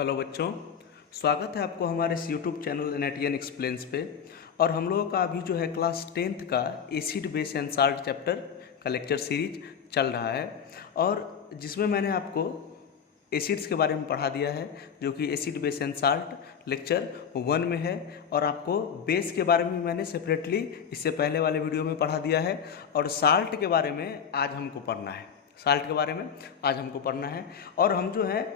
Hello बच्चों, स्वागत है आपको हमारे इस यूट्यूब चैनल एनएटीएन एक्सप्लेन्स पे। और हम लोगों का अभी जो है क्लास 10th का acid base and salt chapter का लेक्चर सीरीज चल रहा है, और जिसमें मैंने आपको एसिड्स के बारे में पढ़ा दिया है, जो कि acid base and salt lecture 1 में है। और आपको बेस के बारे में मैंने सेपरेटली इससे पहले वाले वीडियो में पढ़ा दिया है, और साल्ट के बारे में आज हमको पढ़ना है। साल्ट के बारे में आज हमको पढ़ना है, और हम जो है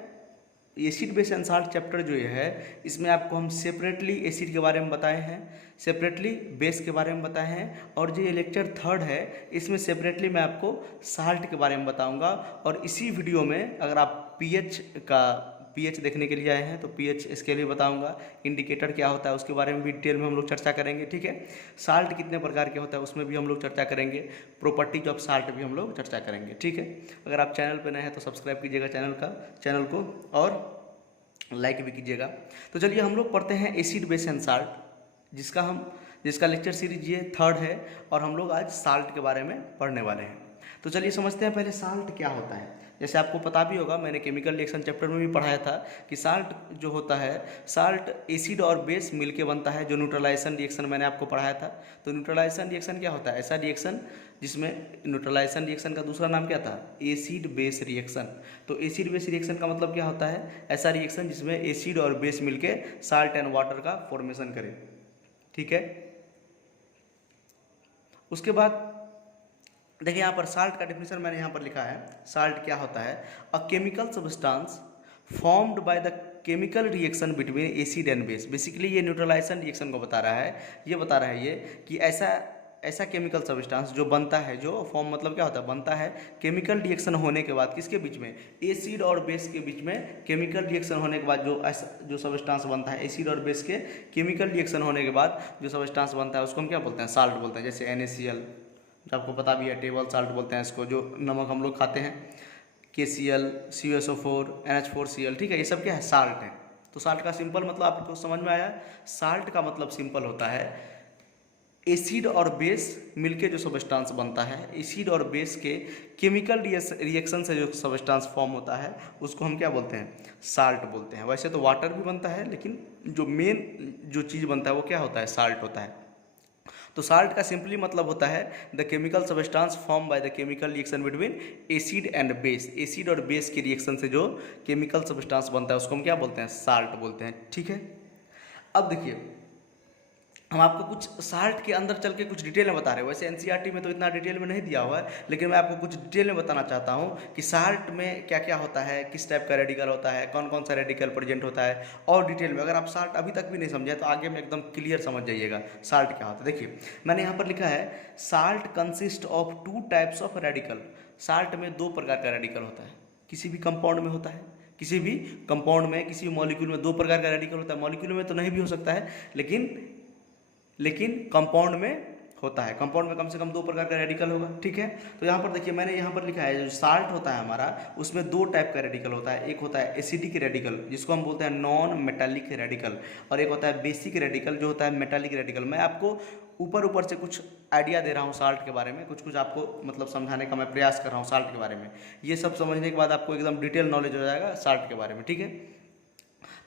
acid base and salt chapter जो ये है, इसमें आपको हम सेपरेटली एसिड के बारे में बताए हैं, सेपरेटली बेस के बारे में बताए हैं, और जो ये लेक्चर 3rd है इसमें सेपरेटली मैं आपको साल्ट के बारे में बताऊंगा। और इसी वीडियो में अगर आप पीएच देखने के लिए आए हैं तो पीएच इसके लिए बताऊंगा, इंडिकेटर क्या होता है उसके बारे में भी डिटेल में हम लोग चर्चा करेंगे, ठीक है। साल्ट कितने प्रकार के होता है उसमें भी हम लोग चर्चा करेंगे, प्रॉपर्टीज ऑफ साल्ट भी हम लोग चर्चा करेंगे, ठीक है। अगर आप चैनल पर नए हैं तो सब्सक्राइब कीजिएगा चैनल को और लाइक भी कीजिएगा। तो चलिए हम लोग पढ़ते हैं एसिड बेस एंड साल्ट, जिसका लेक्चर सीरीज ये 3rd है, और हम लोग आज साल्ट के बारे में पढ़ने वाले हैं। तो चलिए समझते हैं पहले साल्ट क्या होता है। जैसे आपको पता भी होगा, मैंने केमिकल रिएक्शन चैप्टर में भी पढ़ाया था कि साल्ट जो होता है, साल्ट एसिड और बेस मिलके बनता है, जो न्यूट्रलाइजेशन रिएक्शन मैंने आपको पढ़ाया था। तो न्यूट्रलाइजेशन रिएक्शन क्या होता है? ऐसा रिएक्शन जिसमें न्यूट्रलाइजेशन रिएक्शन का दूसरा नाम क्या था? Acid base reaction. तो एसिड बेस रिएक्शन का मतलब क्या होता है? ऐसा रिएक्शन जिसमें एसिड और बेस मिलके साल्ट एंड वाटर का फॉर्मेशन करे, ठीक है। उसके बाद देखिए यहाँ पर साल्ट का डेफिनेशन मैंने यहाँ पर लिखा है। साल्ट क्या होता है? A chemical substance formed by the chemical reaction between acid and base. Basically ये न्यूट्रलाइजेशन रिएक्शन को बता रहा है। ये बता रहा है ये कि ऐसा केमिकल सब्सटेंस जो बनता है, जो फॉर्म मतलब क्या होता है? बनता है केमिकल रिएक्शन होने के बाद। किसके बीच में? एसिड और बेस के बीच में केमिकल रिएक्शन होने के बाद जो सब्सटेंस बनता है, एसिड और बेस के केमिकल रिएक्शन होने के बाद जो सब्सटेंस बनता है उसको हम क्या बोलते हैं? साल्ट बोलते हैं। जैसे NaCl, जो आपको पता भी है, टेबल साल्ट बोलते हैं इसको, जो नमक हम लोग खाते हैं, KCl, CuSO4, NH4Cl, ठीक है। ये सब क्या है? साल्ट है। तो साल्ट का सिंपल मतलब आपको समझ में आया? साल्ट का मतलब सिंपल होता है एसिड और बेस मिलके जो सब्सटेंस बनता है, एसिड और बेस के केमिकल रिएक्शन से जो सब्सटेंस फॉर्म होता है उसको हम क्या बोलते हैं? साल्ट बोलते हैं। वैसे तो वाटर भी बनता है, लेकिन जो मेन जो चीज़ बनता है वो क्या होता है? साल्ट होता है। तो साल्ट का सिंपली मतलब होता है the chemical substance form by the chemical reaction between acid and base. Acid और बेस के रिएक्शन से जो केमिकल सब्सटेंस बनता है उसको हम क्या बोलते हैं? साल्ट बोलते हैं, ठीक है। अब देखिए, हम आपको कुछ साल्ट के अंदर चल के कुछ डिटेल में बता रहे हैं। वैसे एनसीईआरटी में तो इतना डिटेल में नहीं दिया हुआ है, लेकिन मैं आपको कुछ डिटेल में बताना चाहता हूँ कि साल्ट में क्या क्या होता है, किस टाइप का रेडिकल होता है, कौन कौन सा रेडिकल प्रेजेंट होता है, और डिटेल में। अगर आप साल्ट अभी तक भी नहीं समझे तो आगे में एकदम क्लियर समझ जाइएगा साल्ट क्या होता है। देखिए मैंने यहाँ पर लिखा है, salt consist of 2 types of radical. Salt में 2 प्रकार का रेडिकल होता है। किसी भी कंपाउंड में होता है, किसी भी कंपाउंड में, किसी भी मॉलिक्यूल में 2 प्रकार का रेडिकल होता है। मॉलिक्यूल में तो नहीं भी हो सकता है, लेकिन कंपाउंड में होता है। कंपाउंड में कम से कम 2 प्रकार का रेडिकल होगा, ठीक है। तो यहाँ पर देखिए मैंने यहाँ पर लिखा है, जो साल्ट होता है हमारा, उसमें 2 टाइप का रेडिकल होता है। एक होता है एसिडिक रेडिकल, जिसको हम बोलते हैं नॉन मेटालिक रेडिकल, और एक होता है बेसिक रेडिकल, जो होता है मेटालिक रेडिकल। मैं आपको ऊपर से कुछ आइडिया दे रहा हूँ साल्ट के बारे में, कुछ आपको मतलब समझाने का मैं प्रयास कर रहा हूँ साल्ट के बारे में। ये सब समझने के बाद आपको एकदम डिटेल नॉलेज हो जाएगा साल्ट के बारे में, ठीक है।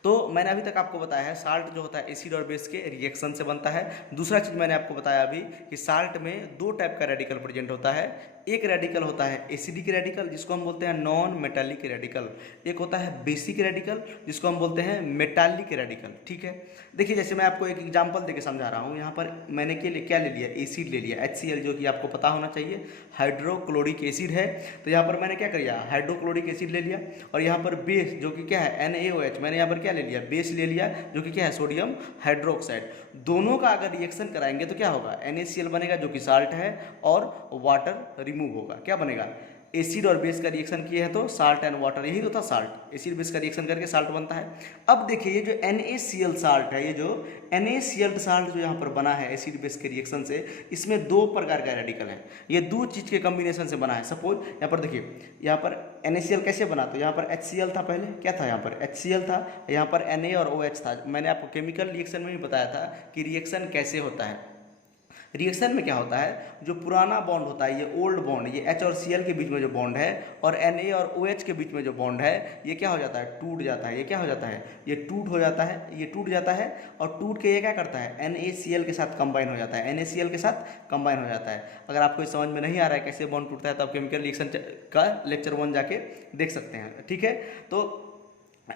तो मैंने अभी तक आपको बताया है साल्ट जो होता है एसिड और बेस के रिएक्शन से बनता है। दूसरा चीज़ मैंने आपको बताया अभी कि साल्ट में 2 टाइप का रेडिकल प्रेजेंट होता है। एक रेडिकल होता है एसिडिक रेडिकल, जिसको हम बोलते हैं नॉन मेटालिक रेडिकल। एक होता है बेसिक रेडिकल, जिसको हम बोलते हैं मेटालिक रेडिकल, ठीक है। देखिए जैसे मैं आपको एक एग्जाम्पल देके समझा रहा हूँ। यहाँ पर मैंने क्या ले लिया? एसिड ले लिया, HCl, जो कि आपको पता होना चाहिए हाइड्रोक्लोरिक एसिड है। तो यहाँ पर मैंने क्या कर लिया? हाइड्रोक्लोरिक एसिड ले लिया। और यहाँ पर बेस जो कि क्या है? NaOH, मैंने यहाँ पर क्या ले लिया? बेस ले लिया, जो कि क्या है? Sodium hydroxide. दोनों का अगर रिएक्शन कराएंगे तो क्या होगा? NaCl बनेगा, जो कि साल्ट है, और वाटर रिमूव होगा। क्या बनेगा? एसिड और बेस का रिएक्शन किए हैं तो साल्ट एंड वाटर, यही तो था साल्ट। एसिड बेस का रिएक्शन करके साल्ट बनता है। अब देखिए ये जो NaCl साल्ट है, ये जो NaCl साल्ट जो यहाँ पर बना है एसिड बेस के रिएक्शन से, इसमें 2 प्रकार का रेडिकल है। ये 2 चीज़ के कॉम्बिनेशन से बना है। सपोज यहाँ पर देखिए, यहाँ पर NaCl कैसे बना? तो यहाँ पर HCl था, पहले क्या था? यहाँ पर HCl था, यहाँ पर Na और OH था। मैंने आपको केमिकल रिएक्शन में भी बताया था कि रिएक्शन कैसे होता है। रिएक्शन में क्या होता है, जो पुराना बॉन्ड होता है, ये ओल्ड बॉन्ड, ये H और Cl के बीच में जो बॉन्ड है और Na और OH के बीच में जो बॉन्ड है, ये क्या हो जाता है, टूट जाता है। ये क्या हो जाता है, ये टूट हो जाता है, ये टूट जाता है और टूट के ये क्या करता है, NaCl के साथ कंबाइन हो जाता है, NaCl के साथ कंबाइन हो जाता है। अगर आपको समझ में नहीं आ रहा है कैसे बॉन्ड टूटता है तो आप केमिकल रिएक्शन का लेक्चर 1 जाके देख सकते हैं, ठीक है। तो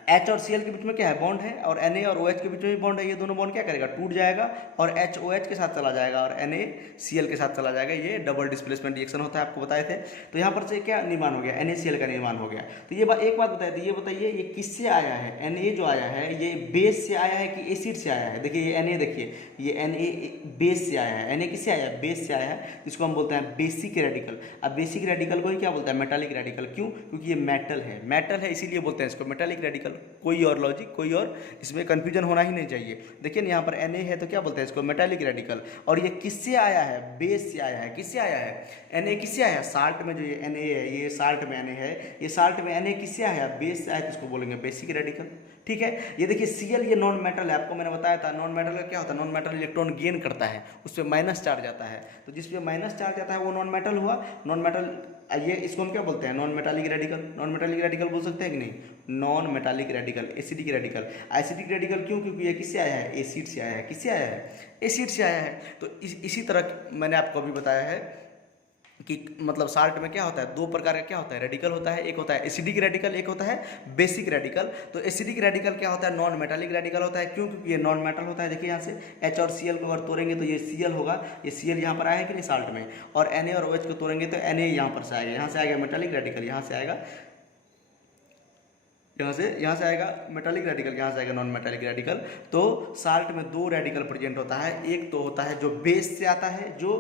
H और Cl के बीच में क्या है, बॉन्ड है, और Na और OH के बीच में भी बॉन्ड है। ये दोनों बॉन्ड क्या करेगा, टूट जाएगा और HOH के साथ चला जाएगा और NaCl के साथ चला जाएगा। ये डबल डिस्प्लेसमेंट रिएक्शन होता है, आपको बताए थे। तो यहाँ पर से क्या निर्माण हो गया, NaCl का निर्माण हो गया। तो ये एक बात बताए थे, ये बताइए ये किससे आया है, Na जो आया है ये बेस से आया है कि एसिड से आया है। देखिए ये Na, देखिए ये Na बेस से आया है। Na किससे आया है, बेस से आया है, जिसको हम बोलते हैं बेसिक रेडिकल। अब बेसिक रेडिकल को ही क्या बोलते हैं, मेटालिक रेडिकल। क्यों, क्योंकि ये मेटल है, मेटल है इसीलिए बोलते हैं इसको मेटालिक रेडिकल। कोई और लॉजिक, कोई और इसमें कंफ्यूजन होना ही नहीं चाहिए। देखिए यहाँ पर Na है तो क्या बोलते हैं इसको, मेटालिक रेडिकल। और ये किससे आया है, बेस से आया है। किससे आया है, Na किससे आया है, साल्ट में जो ये Na है, ये साल्ट में Na है, ये साल्ट में Na किससे आया है, बेस से आया, तो इसको बोलेंगे बेसिक रेडिकल, ठीक है। ये देखिए Cl ये नॉन मेटल है, आपको मैंने बताया था नॉन मेटल का क्या होता है, नॉन मेटल इलेक्ट्रॉन गेन करता है, उस पर माइनस चार्ज आता है। तो जिस पे माइनस चार्ज आता है वो नॉन मेटल हुआ। नॉन मेटल, ये इसको हम क्या बोलते हैं, non metallic radical. Non metallic radical बोल सकते हैं कि नहीं, non metallic radical, acidic radical. Acidic radical क्यों, क्योंकि ये किससे आया है, एसिड से आया है। किससे आया है, एसिड से आया है। तो इसी तरह मैंने आपको अभी बताया है कि मतलब साल्ट में क्या होता है, दो प्रकार का क्या होता है, रेडिकल होता है। एक होता है एसिडिक रेडिकल, एक होता है बेसिक रेडिकल। तो एसिडिक रेडिकल क्या होता है, नॉन मेटालिक रेडिकल होता है। क्यों, क्योंकि ये नॉन मेटल होता है। देखिए यहाँ से H और Cl को अगर तोड़ेंगे तो ये Cl होगा, ये Cl यहाँ पर आया है कि नहीं साल्ट में, और Na और OH को तोड़ेंगे तो Na यहाँ पर से आएगा, यहाँ से आएगा मेटालिक रेडिकल, यहाँ से आएगा, यहाँ से आएगा मेटालिक रेडिकल, यहाँ से आएगा नॉन मेटालिक रेडिकल। तो साल्ट में दो रेडिकल प्रेजेंट होता है, एक तो होता है जो बेस से आता है, जो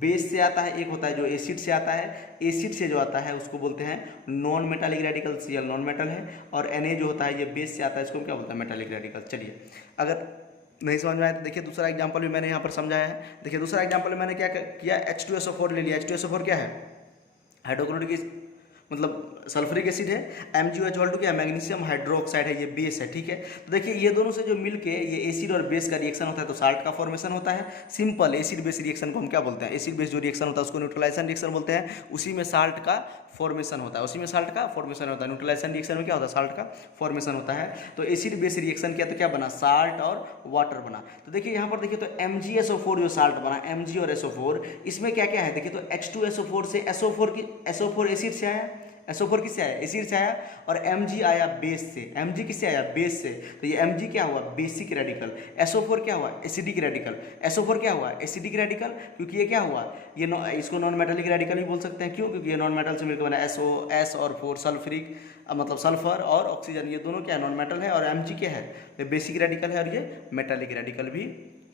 बेस से आता है, एक होता है जो एसिड से आता है। एसिड से जो आता है उसको बोलते हैं non metallic radical, Cl non metal है, और Na जो होता है ये बेस से आता है, इसको क्या बोलते हैं, मेटालिक रेडिकल। चलिए अगर नहीं समझ में आया तो देखिए दूसरा एग्जाम्पल भी मैंने यहाँ पर समझाया है। देखिए दूसरा एग्जाम्पल में मैंने क्या किया, H2SO4 ले लिया। H2SO4 क्या है, हाइड्रोक्लोरिक मतलब सल्फ्यूरिक एसिड है। MgOH क्या है, मैग्नीशियम हाइड्रोक्साइड है, ये बेस है, ठीक है। तो देखिए ये दोनों से जो मिलके ये एसिड और बेस का रिएक्शन होता है तो साल्ट का फॉर्मेशन होता है। सिंपल एसिड बेस रिएक्शन को हम क्या बोलते हैं, एसिड बेस जो रिएक्शन होता है उसको न्यूट्रलाइजेशन रिएक्शन बोलते हैं। उसी में साल्ट का फॉर्मेशन होता है, उसी में साल्ट का फॉर्मेशन होता है। न्यूट्रलाइजेशन रिएक्शन में क्या होता है, साल्ट का फॉर्मेशन होता है। तो एसिड बेस रिएक्शन किया तो क्या बना, साल्ट और वाटर बना। तो देखिए यहाँ पर देखिए तो MgSO4 जो साल्ट बना, Mg और SO4, इसमें क्या क्या है देखिए तो H2SO4 से SO4 एसिड से आया, SO4 किससे आया, एसिड से आया, और Mg आया बेस से। Mg किससे आया, बेस से। तो ये Mg क्या हुआ, बेसिक रेडिकल। SO4 क्या हुआ, एसिडिक रेडिकल। SO4 क्या हुआ, एसिडिक रेडिकल, क्योंकि ये क्या हुआ, ये इसको नॉन मेटालिक रेडिकल भी बोल सकते हैं। क्यों, क्योंकि ये नॉन मेटल से मिलकर बना S और 4 सल्फ्यूरिक, मतलब सल्फर और ऑक्सीजन, ये दोनों क्या है, नॉन मेटल है। और Mg क्या है, ये बेसिक रेडिकल है, और ये मेटालिक रेडिकल भी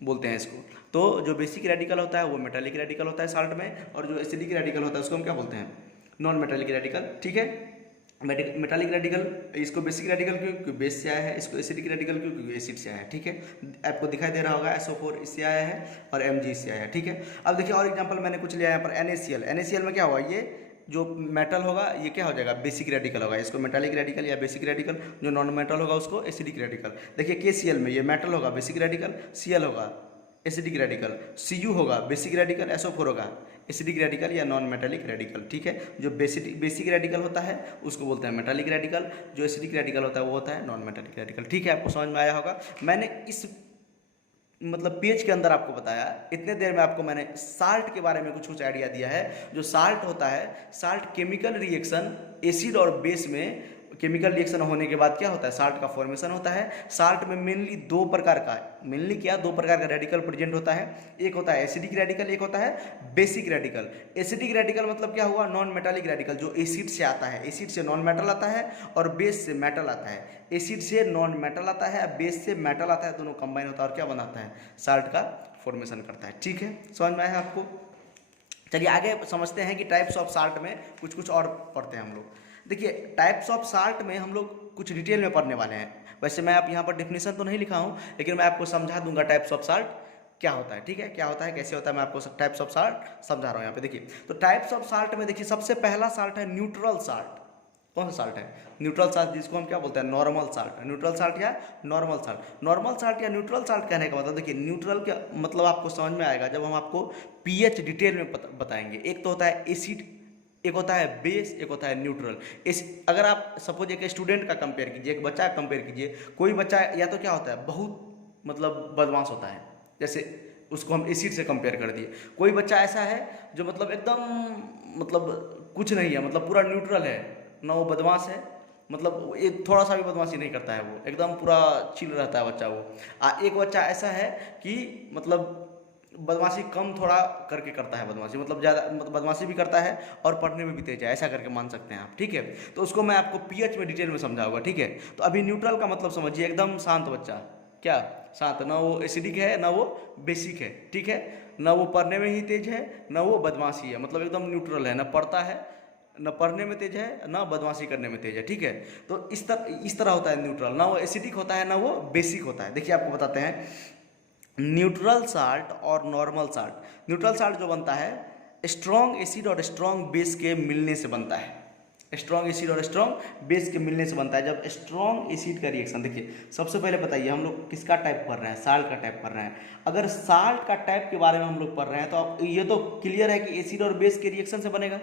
बोलते हैं इसको। तो जो बेसिक रेडिकल होता है वो मेटालिक रेडिकल होता है साल्ट में, और जो एसिडिक रेडिकल होता है उसको हम क्या बोलते हैं, नॉन मेटालिक रेडिकल, ठीक है। मेटालिक रेडिकल, इसको बेसिक रेडिकल क्यों, क्योंकि बेस से आया है। इसको एसिडिक रेडिकल क्यों, क्योंकि एसिड से आया है, ठीक है। आपको दिखाई दे रहा होगा SO4 इससे आया है और Mg इससे आया है, ठीक है। अब देखिए और एग्जांपल मैंने कुछ लिया यहाँ पर NaCl। NaCl में क्या हुआ, ये जो मेटल होगा ये क्या हो जाएगा, बेसिक रेडिकल होगा। इसको मेटालिक रेडिकल या बेसिक रेडिकल, जो नॉन मेटल होगा उसको एसिडिक रेडिकल। देखिए KCl में ये मेटल होगा बेसिक रेडिकल, Cl होगा एसिडिक रेडिकल, Cu होगा बेसिक रेडिकल, SO4 होगा एसिडिक रेडिकल या नॉन मेटालिक रेडिकल, ठीक है। जो बेसिक रेडिकल होता है उसको बोलते हैं मेटालिक रेडिकल, जो एसिडिक रेडिकल होता है वो होता है नॉन मेटालिक रेडिकल, ठीक है। आपको समझ में आया होगा। मैंने इस मतलब पेज के अंदर आपको बताया, इतने देर में आपको मैंने साल्ट के बारे में कुछ कुछ आइडिया दिया है। जो साल्ट होता है, साल्ट केमिकल रिएक्शन एसिड और बेस में केमिकल रिएक्शन होने के बाद क्या होता है, साल्ट का फॉर्मेशन होता है। साल्ट में मेनली दो प्रकार का रेडिकल प्रेजेंट होता है। एक होता है एसिडिक रेडिकल, एक होता है बेसिक रेडिकल। एसिडिक रेडिकल मतलब क्या हुआ, नॉन मेटालिक रेडिकल, जो एसिड से आता है। एसिड से नॉन मेटल आता है और बेस से मेटल आता है। एसिड से नॉन मेटल आता है, बेस से मेटल आता है, दोनों कंबाइन होता है और क्या बनाता है, साल्ट का फॉर्मेशन करता है, ठीक है। समझ में आया आपको। चलिए आगे समझते हैं कि टाइप्स ऑफ साल्ट में कुछ कुछ और पढ़ते हैं हम लोग। देखिए टाइप्स ऑफ साल्ट में हम लोग कुछ डिटेल में पढ़ने वाले हैं। वैसे मैं आप यहाँ पर डेफिनेशन तो नहीं लिखा हूँ, लेकिन मैं आपको समझा दूंगा टाइप्स ऑफ साल्ट क्या होता है, ठीक है। क्या होता है, कैसे होता है, मैं आपको टाइप्स ऑफ साल्ट समझा रहा हूँ यहाँ पे। देखिए तो टाइप्स ऑफ साल्ट में देखिए सबसे पहला साल्ट है न्यूट्रल साल्ट। कौन सा साल्ट है? न्यूट्रल साल्ट, जिसको हम क्या बोलते हैं? Normal salt. न्यूट्रल साल्ट या नॉर्मल साल्ट। नॉर्मल साल्ट या न्यूट्रल साल्ट कहने का मतलब देखिए, न्यूट्रल का मतलब आपको समझ में आएगा जब हम आपको पीएच डिटेल में बताएंगे। एक तो होता है एसिड, एक होता है बेस, एक होता है न्यूट्रल। इस अगर आप सपोज एक स्टूडेंट का कंपेयर कीजिए, एक बच्चा का कंपेयर कीजिए, कोई बच्चा या तो क्या होता है, बहुत मतलब बदमाश होता है, जैसे उसको हम एसिड से कंपेयर कर दिए। कोई बच्चा ऐसा है जो मतलब एकदम मतलब कुछ नहीं है, मतलब पूरा न्यूट्रल है, ना वो बदमाश है, मतलब एक थोड़ा सा भी बदमाशी नहीं करता है, वो एकदम पूरा चिल रहता है बच्चा वो। एक बच्चा ऐसा है कि मतलब बदमाशी कम थोड़ा करके करता है, बदमाशी मतलब ज़्यादा, मतलब बदमाशी भी करता है और पढ़ने में भी तेज है, ऐसा करके मान सकते हैं आप, ठीक है। तो उसको मैं आपको पीएच में डिटेल में समझाऊंगा, ठीक है। तो अभी न्यूट्रल का मतलब समझिए, एकदम शांत बच्चा, क्या शांत, ना वो एसिडिक है ना वो बेसिक है, ठीक है, ना वो पढ़ने में ही तेज है ना वो बदमाशी है, मतलब एकदम न्यूट्रल है, ना पढ़ता है ना पढ़ने में तेज है ना बदमाशी करने में तेज है, ठीक है। तो इस तरह होता है न्यूट्रल, ना वो एसिडिक होता है ना वो बेसिक होता है। देखिए आपको बताते हैं, न्यूट्रल साल्ट और नॉर्मल साल्ट। न्यूट्रल साल्ट जो बनता है स्ट्रॉन्ग एसिड और स्ट्रॉन्ग बेस के मिलने से बनता है। स्ट्रॉन्ग एसिड और स्ट्रॉन्ग बेस के मिलने से बनता है। जब स्ट्रॉन्ग एसिड का रिएक्शन, देखिए सबसे पहले बताइए हम लोग किसका टाइप पढ़ रहे हैं? साल्ट का टाइप पढ़ रहे हैं। अगर साल्ट का टाइप के बारे में हम लोग पढ़ रहे हैं तो आप ये तो क्लियर है कि एसिड और बेस के रिएक्शन से बनेगा।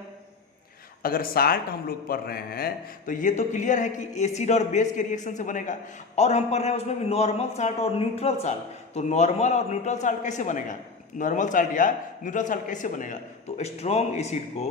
अगर साल्ट हम लोग पढ़ रहे हैं तो ये तो क्लियर है कि एसिड और बेस के रिएक्शन से बनेगा। और हम पढ़ रहे हैं उसमें भी नॉर्मल साल्ट और न्यूट्रल साल्ट। तो नॉर्मल और न्यूट्रल साल्ट कैसे बनेगा? नॉर्मल साल्ट या न्यूट्रल साल्ट कैसे बनेगा? तो स्ट्रॉन्ग एसिड को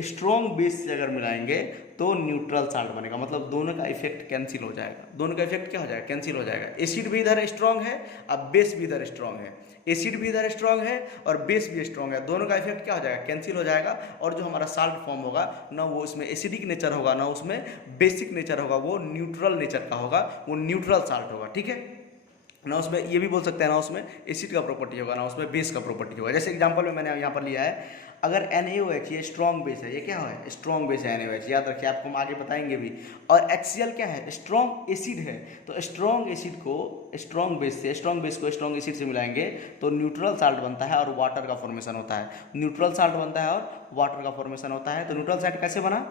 स्ट्रॉन्ग बेस से अगर मिलाएंगे तो न्यूट्रल साल्ट बनेगा, मतलब दोनों का इफेक्ट कैंसिल हो जाएगा। दोनों का इफेक्ट क्या हो जाएगा? कैंसिल हो जाएगा। एसिड भी इधर स्ट्रॉन्ग है, अब बेस भी इधर स्ट्रॉन्ग है। एसिड भी इधर स्ट्रॉन्ग है और बेस भी स्ट्रॉन्ग है, दोनों का इफेक्ट क्या हो जाएगा? कैंसिल हो जाएगा। और जो हमारा साल्ट फॉर्म होगा ना वो उसमें एसिडिक नेचर होगा ना उसमें बेसिक नेचर होगा, वो न्यूट्रल नेचर का होगा, वो न्यूट्रल साल्ट होगा, ठीक है ना। उसमें ये भी बोल सकते हैं ना उसमें एसिड का प्रॉपर्टी होगा ना उसमें बेस का प्रॉपर्टी होगा। जैसे एग्जांपल में मैंने यहाँ पर लिया है, अगर NaOH ये स्ट्रॉन्ग बेस है, ये क्या है? स्ट्रॉन्ग बेस है NaOH, याद रखिए, आपको हम आगे बताएंगे भी। और HCl क्या है? स्ट्रॉन्ग एसिड है। तो स्ट्रॉन्ग एसिड को स्ट्रॉन्ग बेस से, स्ट्रॉन्ग बेस को स्ट्रॉन्ग एसिड से मिलाएंगे तो न्यूट्रल साल्ट बनता है और वाटर का फॉर्मेशन होता है। न्यूट्रल साल्ट बनता है और वाटर का फॉर्मेशन होता है। तो न्यूट्रल साल्ट कैसे बना?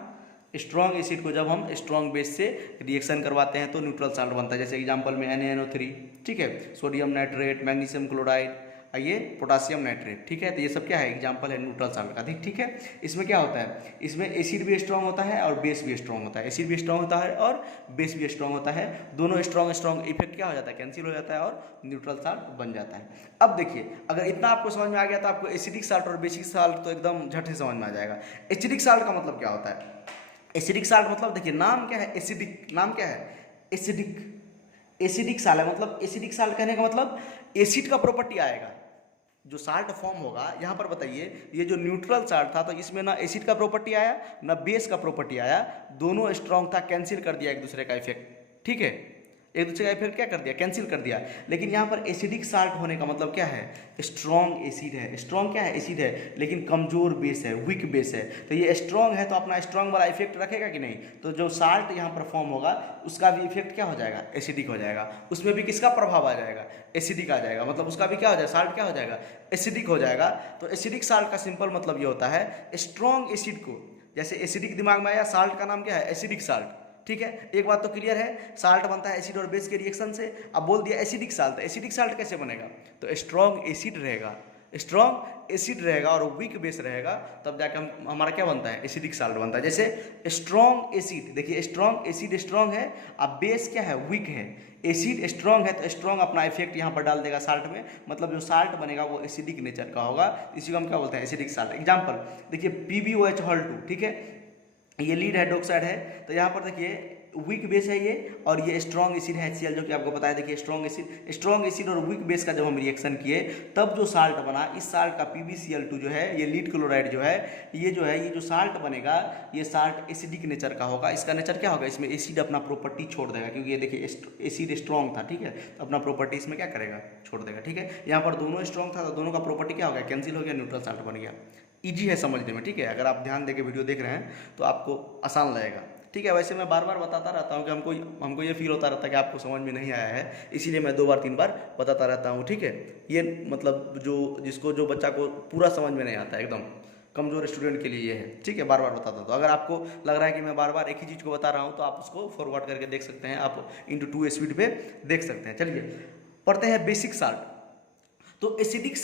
स्ट्रॉन्ग एसिड को जब हम स्ट्रॉन्ग बेस से रिएक्शन करवाते हैं तो न्यूट्रल साल्ट बनता है। जैसे एग्जांपल में NaNO3, ठीक है, सोडियम नाइट्रेट, मैग्नीशियम क्लोराइड, ये पोटासियम नाइट्रेट, ठीक है। तो ये सब क्या है? एग्जांपल है न्यूट्रल साल्ट का, ठीक है। इसमें क्या होता है? इसमें एसिड भी स्ट्रॉन्ग होता है और बेस भी स्ट्रॉन्ग होता है। एसिड भी स्ट्रॉन्ग होता है और बेस भी स्ट्रॉन्ग होता है। दोनों स्ट्रॉन्ग इफेक्ट क्या हो जाता है? कैंसिल हो जाता है और न्यूट्रल साल्ट बन जाता है। अब देखिए, अगर इतना आपको समझ में आ गया तो आपको एसिडिक साल्ट और बेसिक साल्ट तो एकदम झट से समझ में आ जाएगा। एसिडिक साल्ट का मतलब क्या होता है? एसिडिक साल्ट मतलब देखिए, नाम क्या है? एसिडिक, नाम क्या है? एसिडिक। एसिडिक साल्ट है, मतलब एसिडिक साल्ट कहने का मतलब एसिड का प्रॉपर्टी आएगा जो साल्ट फॉर्म होगा। यहाँ पर बताइए, ये जो न्यूट्रल साल्ट था तो इसमें ना एसिड का प्रॉपर्टी आया ना बेस का प्रॉपर्टी आया, दोनों स्ट्रॉन्ग था, कैंसिल कर दिया एक दूसरे का इफेक्ट, ठीक है, एक दूसरे का इफेक्ट क्या कर दिया? कैंसिल कर दिया। लेकिन यहाँ पर एसिडिक साल्ट होने का मतलब क्या है? स्ट्रॉन्ग एसिड है। स्ट्रॉन्ग क्या है? एसिड है, लेकिन कमजोर बेस है, वीक बेस है। तो ये स्ट्रॉन्ग है तो अपना स्ट्रॉन्ग वाला इफेक्ट रखेगा कि नहीं? तो जो साल्ट यहाँ पर फॉर्म होगा उसका भी इफेक्ट क्या हो जाएगा? एसिडिक हो जाएगा। उसमें भी किसका प्रभाव आ जाएगा? एसिडिक आ जाएगा, मतलब उसका भी क्या हो जाएगा? साल्ट क्या हो जाएगा? एसिडिक हो जाएगा। तो एसिडिक साल्ट का सिंपल मतलब ये होता है, स्ट्रॉन्ग एसिड को, जैसे एसिडिक दिमाग में आया, साल्ट का नाम क्या है? एसिडिक साल्ट, ठीक है। एक बात तो क्लियर है, साल्ट बनता है एसिड और बेस के रिएक्शन से। अब बोल दिया एसिडिक साल्ट, एसिडिक साल्ट कैसे बनेगा? तो स्ट्रॉन्ग एसिड रहेगा, स्ट्रॉन्ग एसिड रहेगा और वीक बेस रहेगा, तब जाकर हम हमारा क्या बनता है? एसिडिक साल्ट बनता है। जैसे स्ट्रॉन्ग एसिड, देखिए स्ट्रॉन्ग एसिड स्ट्रॉन्ग है, अब बेस क्या है? वीक है। एसिड स्ट्रॉन्ग है तो स्ट्रॉन्ग अपना इफेक्ट यहाँ पर डाल देगा साल्ट में, मतलब जो साल्ट बनेगा वो एसिडिक नेचर का होगा, इसी को हम क्या बोलते हैं? Acidic salt. एग्जाम्पल देखिए, PbOH2, ठीक है, ये लीड हाइड्रोक्साइड है। तो यहाँ पर देखिए वीक बेस है ये, और ये स्ट्रॉन्ग एसिड है HCl, जो कि आपको पता है। देखिए स्ट्रॉन्ग एसिड और वीक बेस का जब हम रिएक्शन किए तब जो साल्ट बना, इस साल्ट का PbCl2 जो है, ये लीड क्लोराइड जो है, ये जो साल्ट बनेगा, ये साल्ट एसिडिक नेचर का होगा। इसका नेचर क्या होगा? इसमें एसिड अपना प्रॉपर्टी छोड़ देगा, क्योंकि ये देखिए एसिड स्ट्रॉन्ग था, ठीक है, तो अपना प्रॉपर्टी इसमें क्या करेगा? छोड़ देगा, ठीक है। यहाँ पर दोनों स्ट्रॉन्ग था तो दोनों का प्रॉपर्टी क्या हो गया? कैंसिल हो गया, न्यूट्रल साल्ट बन गया। ईजी है समझने में, ठीक है। अगर आप ध्यान देके वीडियो देख रहे हैं तो आपको आसान लगेगा, ठीक है। वैसे मैं बार बार बताता रहता हूँ कि हमको ये फील होता रहता है कि आपको समझ में नहीं आया है, इसीलिए मैं 2 बार 3 बार बताता रहता हूँ, ठीक है। ये मतलब जो बच्चा को पूरा समझ में नहीं आता है एकदम, कमज़ोर स्टूडेंट के लिए ये है, ठीक है, बार बार बताता हूँ। तो अगर आपको लग रहा है कि मैं बार बार एक ही चीज़ को बता रहा हूँ तो आप उसको फॉरवर्ड करके देख सकते हैं, आप इंटू 2 स्पीड पे देख सकते हैं। चलिए पढ़ते हैं बेसिक साल्ट। तो एसिडिक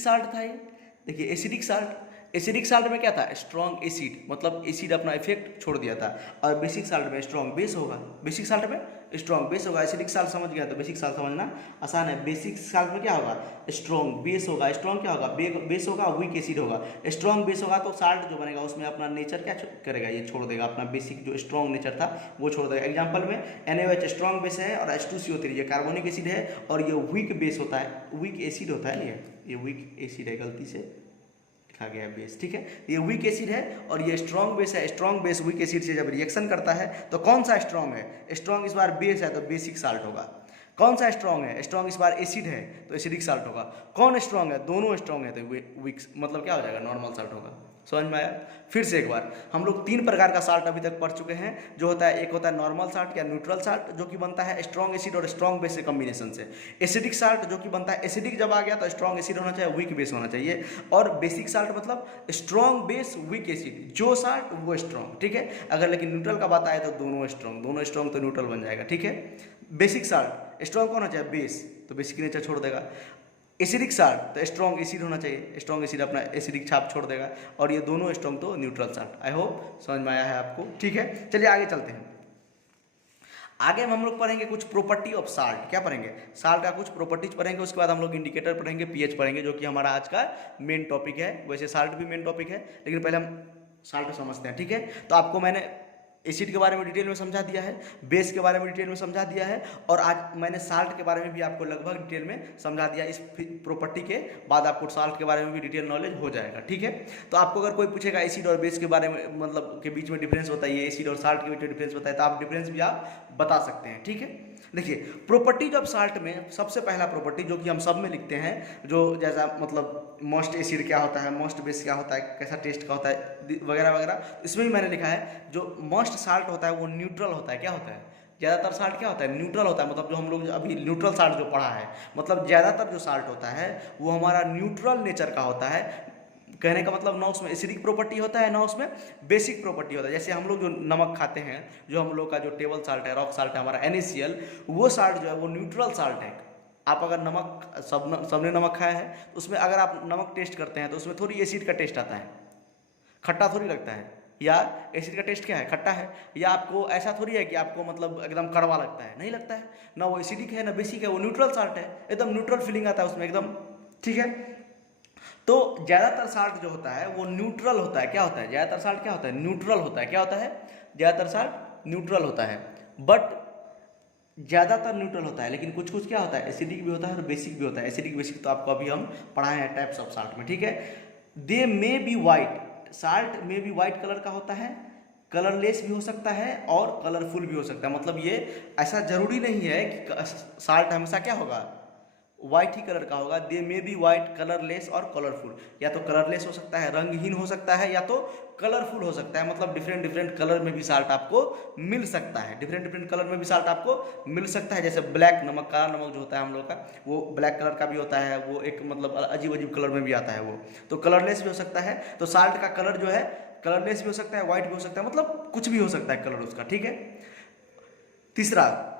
साल्ट था ये। देखिए एसिडिक साल्ट में क्या था, स्ट्रॉन्ग एसिड, मतलब एसिड अपना इफेक्ट छोड़ दिया था। और बेसिक साल्ट में स्ट्रॉन्ग बेस होगा, बेसिक साल्ट में स्ट्रॉन्ग बेस होगा। एसिडिक साल्ट समझ गया तो बेसिक साल्ट समझना आसान है। बेसिक साल्ट में क्या होगा, स्ट्रॉन्ग बेस होगा। स्ट्रॉन्ग क्या होगा, बेस होगा, वीक एसिड होगा। स्ट्रॉन्ग बेस होगा तो साल्ट जो बनेगा उसमें अपना नेचर क्या करेगा, ये छोड़ देगा, अपना बेसिक जो स्ट्रॉन्ग नेचर था वो छोड़ देगा। एग्जाम्पल में NaOH स्ट्रॉन्ग बेस है और H2CO3 ये कार्बोनिक एसिड है, और ये वीक बेस होता है, वीक एसिड होता है। ये वीक एसिड है, गलती से लिखा गया है बेस, ठीक है। ये वीक एसिड है और ये स्ट्रॉन्ग बेस है। स्ट्रॉन्ग बेस वीक एसिड से जब रिएक्शन करता है तो कौन सा स्ट्रॉन्ग है, स्ट्रॉन्ग इस बार बेस है तो बेसिक साल्ट होगा। कौन सा स्ट्रॉन्ग है, स्ट्रॉन्ग इस बार एसिड है तो एसिडिक साल्ट होगा। कौन स्ट्रॉन्ग है, दोनों स्ट्रॉन्ग है तो वीक, मतलब क्या हो जाएगा, नॉर्मल साल्ट होगा। समझ में आया। फिर से एक बार, हम लोग 3 प्रकार का साल्ट अभी तक पढ़ चुके हैं, जो होता है एक होता है नॉर्मल साल्ट या न्यूट्रल साल्ट, जो कि बनता है स्ट्रॉन्ग एसिड और स्ट्रॉन्ग बेस के कॉम्बिनेशन से। एसिडिक साल्ट जो कि बनता है, एसिडिक जब आ गया तो स्ट्रॉन्ग एसिड होना चाहिए, वीक बेस होना चाहिए। और बेसिक साल्ट मतलब स्ट्रॉन्ग बेस वीक एसिड, जो साल्ट वो स्ट्रॉन्ग, ठीक है। अगर लेकिन न्यूट्रल का बात आए तो दोनों स्ट्रॉन्ग तो न्यूट्रल बन जाएगा, ठीक है। बेसिक साल्ट स्ट्रॉन्ग कौन होना चाहिए, बेस, तो बेसिक नेचर छोड़ देगा। एसिडिक साल्ट तो स्ट्रॉन्ग एसिड होना चाहिए, स्ट्रॉन्ग एसिड अपना एसिडिक छाप छोड़ देगा। और ये दोनों स्ट्रॉन्ग तो न्यूट्रल साल्ट। आई होप समझ में आया है आपको, ठीक है। चलिए आगे चलते हैं। आगे हम लोग पढ़ेंगे कुछ प्रॉपर्टी ऑफ साल्ट। क्या पढ़ेंगे, साल्ट का कुछ प्रॉपर्टीज पढ़ेंगे। उसके बाद हम लोग इंडिकेटर पढ़ेंगे, पीएच पढ़ेंगे, जो कि हमारा आज का मेन टॉपिक है। वैसे साल्ट भी मेन टॉपिक है, लेकिन पहले हम साल्ट समझते हैं, ठीक है। तो आपको मैंने एसिड के बारे में डिटेल में समझा दिया है, बेस के बारे में डिटेल में समझा दिया है, और आज मैंने साल्ट के बारे में भी आपको लगभग डिटेल में समझा दिया। इस प्रॉपर्टी के बाद आपको साल्ट के बारे में भी डिटेल नॉलेज हो जाएगा, ठीक है। तो आपको अगर कोई पूछेगा एसिड और बेस के बारे में, मतलब के बीच में डिफरेंस बताइए, एसिड और साल्ट के बीच में डिफरेंस बताइए, तो आप डिफरेंस भी आप बता सकते हैं, ठीक है। देखिए प्रॉपर्टीज ऑफ साल्ट में सबसे पहला प्रॉपर्टी जो कि हम सब में लिखते हैं, जो जैसा मतलब मोस्ट एसिड क्या होता है, मोस्ट बेस क्या होता है, कैसा टेस्ट का होता है, वगैरह वगैरह, इसमें भी मैंने लिखा है। जो मोस्ट साल्ट होता है वो न्यूट्रल होता है। क्या होता है, ज़्यादातर साल्ट क्या होता है, न्यूट्रल होता है। मतलब जो हम लोग अभी न्यूट्रल साल्ट जो पढ़ा है, मतलब ज़्यादातर जो साल्ट होता है वो हमारा न्यूट्रल नेचर का होता है। कहने का मतलब ना उसमें एसिडिक प्रॉपर्टी होता है, ना उसमें बेसिक प्रॉपर्टी होता है। जैसे हम लोग जो नमक खाते हैं, जो हम लोग का जो टेबल साल्ट है, रॉक साल्ट है हमारा NaCl, वो साल्ट जो है वो न्यूट्रल साल्ट है। आप अगर नमक सबने नमक खाया है तो उसमें अगर आप नमक टेस्ट करते हैं तो उसमें थोड़ी एसिड का टेस्ट आता है, खट्टा थोड़ी लगता है। या एसिड का टेस्ट क्या है, खट्टा है। या आपको ऐसा थोड़ी है कि आपको मतलब एकदम कड़वा लगता है, नहीं लगता है। ना वो एसिडिक है ना बेसिक है, वो न्यूट्रल साल्ट है, एकदम न्यूट्रल फीलिंग आता है उसमें एकदम, ठीक है। तो ज़्यादातर साल्ट जो होता है वो न्यूट्रल होता है। क्या होता है, ज़्यादातर साल्ट क्या होता है, न्यूट्रल होता है। क्या होता है, ज़्यादातर साल्ट न्यूट्रल होता है। बट ज़्यादातर न्यूट्रल होता है, लेकिन कुछ कुछ क्या होता है, एसिडिक भी होता है और बेसिक भी होता है। एसिडिक बेसिक तो आपको अभी हम पढ़ाए हैं टाइप्स ऑफ साल्ट में, ठीक है। दे मे बी वाइट, साल्ट में भी वाइट कलर का होता है, कलरलेस भी हो सकता है और कलरफुल भी हो सकता है। मतलब ये ऐसा जरूरी नहीं है कि साल्ट हमेशा क्या होगा, वाइट ही कलर का होगा। दे मे बी वाइट, कलरलेस और कलरफुल। या तो कलरलेस हो सकता है, रंगहीन हो सकता है, या तो कलरफुल हो सकता है। मतलब डिफरेंट डिफरेंट कलर में भी साल्ट आपको मिल सकता है, डिफरेंट डिफरेंट कलर में भी साल्ट आपको मिल सकता है। जैसे ब्लैक नमक, काला नमक जो होता है हम लोग का, वो ब्लैक कलर का भी होता है, वो एक मतलब अजीब अजीब कलर में भी आता है वो। तो कलरलेस भी हो सकता है। तो साल्ट का कलर जो है कलरलेस भी हो सकता है, व्हाइट भी हो सकता है, मतलब कुछ भी हो सकता है कलर उसका, ठीक है। तीसरा,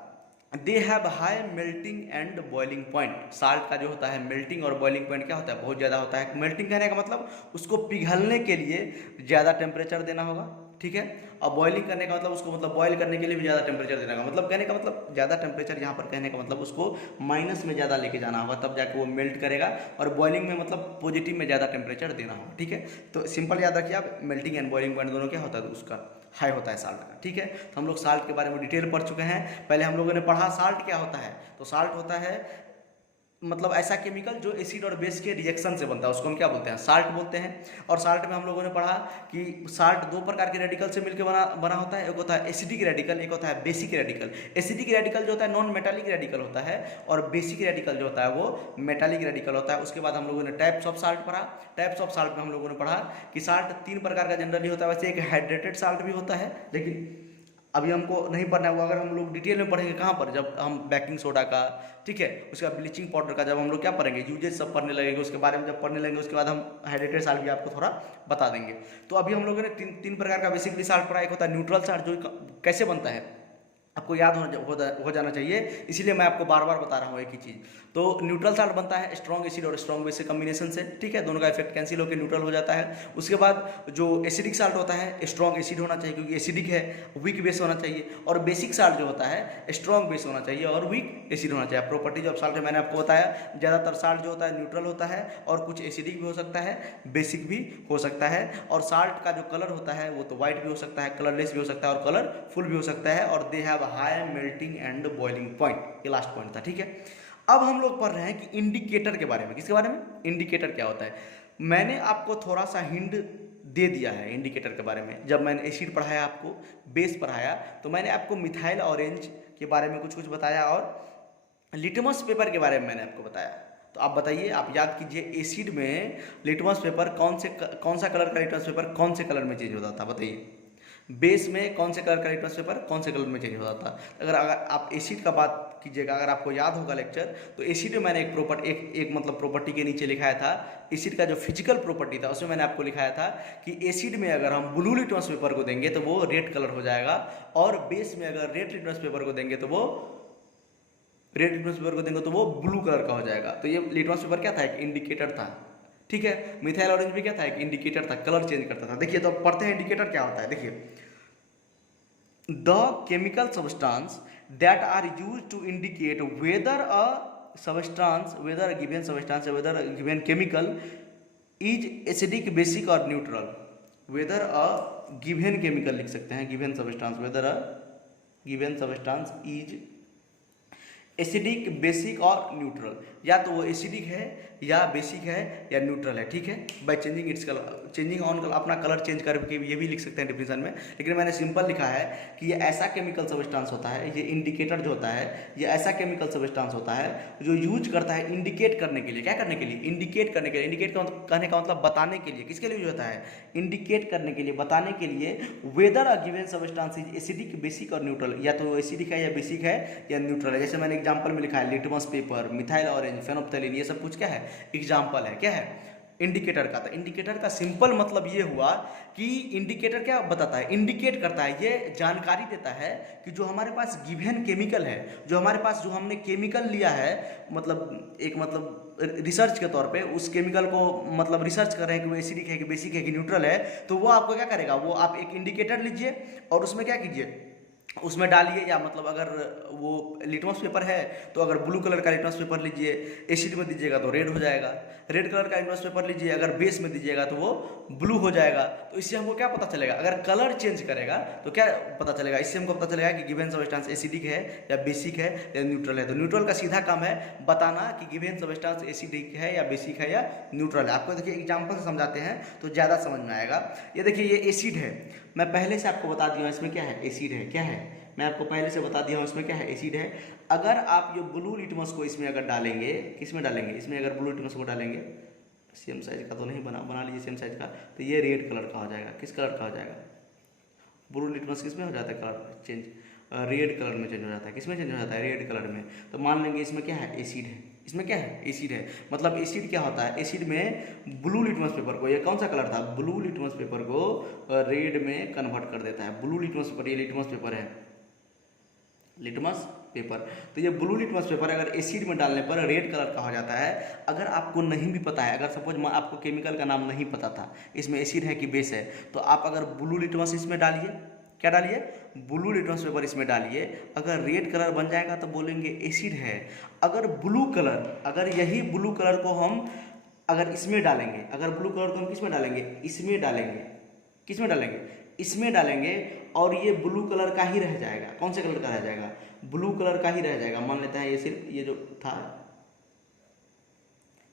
they have high melting and boiling point. Salt का जो होता है मेल्टिंग और बॉइलिंग पॉइंट क्या होता है, बहुत ज़्यादा होता है। मेल्टिंग कहने का मतलब उसको पिघलने के लिए ज़्यादा टेम्परेचर देना होगा, ठीक है। और बॉइलिंग करने का मतलब उसको मतलब बॉयल करने के लिए भी ज़्यादा टेम्परेचर देना होगा। मतलब कहने का मतलब ज़्यादा टेम्परेचर, यहाँ पर कहने का मतलब उसको माइनस में ज़्यादा लेके जाना होगा, तब जाके वो मेल्ट करेगा। और बॉइलिंग में मतलब पॉजिटिव में ज़्यादा टेम्परेचर देना होगा, ठीक है। तो सिंपल याद रखिए आप, मेल्टिंग एंड बॉइलिंग पॉइंट दोनों क्या होता है, तो उसका हाई होता है साल्ट का, ठीक है। तो हम लोग साल्ट के बारे में डिटेल पढ़ चुके हैं। पहले हम लोगों ने पढ़ा साल्ट क्या होता है। तो साल्ट होता है मतलब ऐसा केमिकल जो एसिड और बेस के रिएक्शन से बनता है, उसको हम क्या बोलते हैं, साल्ट बोलते हैं। और साल्ट में हम लोगों ने पढ़ा कि साल्ट 2 प्रकार के रेडिकल से मिलकर बना होता है। एक होता है एसिडिक रेडिकल, एक होता है बेसिक रेडिकल। एसिडिक रेडिकल जो होता है नॉन मेटालिक रेडिकल होता है, और बेसिक रेडिकल जो होता है वो मेटालिक रेडिकल होता है। उसके बाद हम लोगों ने टाइप्स ऑफ साल्ट पढ़ा। टाइप्स ऑफ साल्ट में हम लोगों ने पढ़ा कि साल्ट 3 प्रकार का जनरली होता है। वैसे एक हाइड्रेटेड साल्ट भी होता है, लेकिन अभी हमको नहीं पढ़ना होगा, अगर हम लोग डिटेल में पढ़ेंगे कहाँ पर, जब हम बेकिंग सोडा का, ठीक है, उसके बाद ब्लीचिंग पाउडर का जब हम लोग क्या पढ़ेंगे, यूजेज सब पढ़ने लगेंगे, उसके बारे में जब पढ़ने लगेंगे उसके बाद हम हाइड्रेटेड साल्ट भी आपको थोड़ा बता देंगे। तो अभी हम लोगों ने तीन प्रकार का बेसिकली साल्ट पढ़ा। एक होता है न्यूट्रल साल्ट, जो कैसे बनता है आपको याद हो जाना चाहिए, इसीलिए मैं आपको बार बार बता रहा हूँ एक ही चीज़। तो न्यूट्रल साल्ट बनता है स्ट्रॉन्ग एसिड और स्ट्रॉन्ग बेस के कम्बिनेशन से, ठीक है, दोनों का इफेक्ट कैंसिल होकर न्यूट्रल हो जाता है। उसके बाद जो एसिडिक साल्ट होता है, स्ट्रॉन्ग एसिड होना चाहिए क्योंकि एसिडिक है, वीक बेस होना चाहिए। और बेसिक साल्ट जो होता है स्ट्रॉन्ग बेस होना चाहिए और वीक एसिड होना चाहिए। प्रॉपर्टीज ऑफ साल्ट मैंने आपको बताया, ज़्यादातर साल्ट जो होता है न्यूट्रल होता है और कुछ एसिडिक भी हो सकता है, बेसिक भी हो सकता है। और साल्ट का जो कलर होता है वो तो व्हाइट भी हो सकता है, कलरलेस भी हो सकता है और कलरफुल भी हो सकता है। और they have high melting and boiling point, ये लास्ट पॉइंट था, ठीक है। अब हम लोग पढ़ रहे हैं कि इंडिकेटर के बारे में। किसके बारे में? इंडिकेटर क्या होता है। मैंने आपको थोड़ा सा हिंट दे दिया है इंडिकेटर के बारे में। जब मैंने एसिड पढ़ाया, आपको बेस पढ़ाया, तो मैंने आपको मिथाइल ऑरेंज के बारे में कुछ कुछ बताया और लिटमस पेपर के बारे में मैंने आपको बताया। तो आप बताइए, आप याद कीजिए, एसिड में लिटमस पेपर कौन सा कलर का लिटमस पेपर कौन से कलर में चेंज होता था, बताइए। बेस में कौन से कलर का लिटमस पेपर कौन से कलर में चेंज होता था। अगर आप एसिड का बात कीजिएगा, अगर आपको याद होगा लेक्चर, तो एसिड में मैंने एक मतलब प्रॉपर्टी के नीचे लिखाया था, एसिड का जो फिजिकल प्रॉपर्टी था उसमें मैंने आपको लिखाया था कि एसिड में अगर हम ब्लू लिटमस पेपर को देंगे तो वो रेड कलर हो जाएगा, और बेस में अगर रेड लिटमस पेपर को देंगे तो वो ब्लू कलर का हो जाएगा। तो ये लिटमस पेपर क्या था? एक इंडिकेटर था, ठीक है। मिथाइल ऑरेंज भी क्या था? एक इंडिकेटर था, कलर चेंज करता था। देखिए, तो पढ़ते हैं इंडिकेटर क्या होता है। देखिए, the chemical substance that are use to indicate whether a given chemical is acidic, basic और neutral. Whether a given chemical लिख सकते हैं, given substance, whether a given substance is acidic, basic और न्यूट्रल। या तो वो एसिडिक है या बेसिक है या न्यूट्रल है, ठीक है। By changing its colour, changing on अपना कलर चेंज करके ये भी लिख सकते हैं डिफिनेशन में, लेकिन मैंने सिंपल लिखा है कि ये ऐसा केमिकल सब्सटेंस होता है, ये इंडिकेटर जो होता है ये ऐसा केमिकल सब्सटेंस होता है जो यूज करता है इंडिकेट करने के लिए। क्या करने के लिए? इंडिकेट करने के लिए। इंडिकेट कहने का मतलब बताने के लिए। किसके लिए यूज होता है? इंडिकेट करने के लिए, बताने के लिए। Weather a given substance is acidic, basic और न्यूट्रल, या तो एसिडिक है या बेसिक है या न्यूट्रल है। जैसे मैंने एग्जांपल में लिखा है लिटमस पेपर, मिथाइल ऑरेंज, फेनोप्थेलिन, ये सब कुछ क्या है? एग्जाम्पल है। क्या है? इंडिकेटर का। तो इंडिकेटर का सिंपल मतलब ये हुआ कि इंडिकेटर क्या बताता है? इंडिकेट करता है, ये जानकारी देता है कि जो हमारे पास गिवन केमिकल है, जो हमारे पास जो हमने केमिकल लिया है, मतलब रिसर्च के तौर पे उस केमिकल को मतलब रिसर्च कर रहे हैं कि वो एसिडिक है कि बेसिक है कि न्यूट्रल है, तो वो आपको क्या करेगा? वो आप एक इंडिकेटर लीजिए और उसमें क्या कीजिए, उसमें डालिए, या मतलब अगर वो लिटमस पेपर है तो अगर ब्लू कलर का लिटमस पेपर लीजिए, एसिड में दीजिएगा तो रेड हो जाएगा। रेड कलर का लिटमस पेपर लीजिए, अगर बेस में दीजिएगा तो वो ब्लू हो जाएगा। तो इससे हमको क्या पता चलेगा? अगर कलर चेंज करेगा तो क्या पता चलेगा? इससे हमको पता चलेगा कि गिवन सब्सटेंस एसिडिक है या बेसिक है या न्यूट्रल है। तो न्यूट्रल का सीधा काम है बताना कि गिवन सब्सटेंस एसिडिक है या बेसिक है या न्यूट्रल है। आपको देखिए एग्जाम्पल से समझाते हैं तो ज़्यादा समझ में आएगा। ये देखिए, ये एसिड है, मैं पहले से आपको बता दिया हूँ इसमें क्या है? एसिड है। क्या है? मैं आपको पहले से बता दिया हूँ इसमें क्या है? एसिड है। अगर आप ये ब्लू लिटमस को इसमें अगर डालेंगे, किसमें डालेंगे? इसमें अगर ब्लू लिटमस को डालेंगे, सेम साइज का तो नहीं बना लीजिए सेम साइज का, तो ये रेड कलर का हो जाएगा। किस कलर का हो जाएगा? ब्लू लिटमस किस में हो जाता है कलर चेंज? रेड कलर में चेंज हो जाता है। किस में चेंज हो जाता है? रेड कलर में। तो मान लेंगे इसमें क्या है? एसिड है। इसमें क्या है? एसिड है। मतलब एसिड क्या होता है? एसिड में ब्लू लिटमस पेपर को, ये कौन सा कलर था? ब्लू लिटमस पेपर को रेड में कन्वर्ट कर देता है। ब्लू लिटमस पेपर, ये लिटमस पेपर है, लिटमस पेपर। तो ये ब्लू लिटमस पेपर अगर एसिड में डालने पर रेड कलर का हो जाता है। अगर आपको नहीं भी पता है, अगर सपोज आपको केमिकल का नाम नहीं पता था, इसमें एसिड है कि बेस है, तो आप अगर ब्लू लिटमस इसमें डालिए, क्या डालिए? ब्लू लिटमस पेपर इसमें डालिए। अगर रेड कलर बन जाएगा तो बोलेंगे एसिड है। अगर ब्लू कलर, अगर यही ब्लू कलर को हम अगर इसमें डालेंगे, अगर ब्लू कलर को हम किस में डालेंगे? इसमें डालेंगे। किस में डालेंगे? इसमें डालेंगे, और ये ब्लू कलर का ही रह जाएगा। कौन से कलर का रह जाएगा? ब्लू कलर का ही रह जाएगा। मान लेते हैं ये सिर्फ ये जो था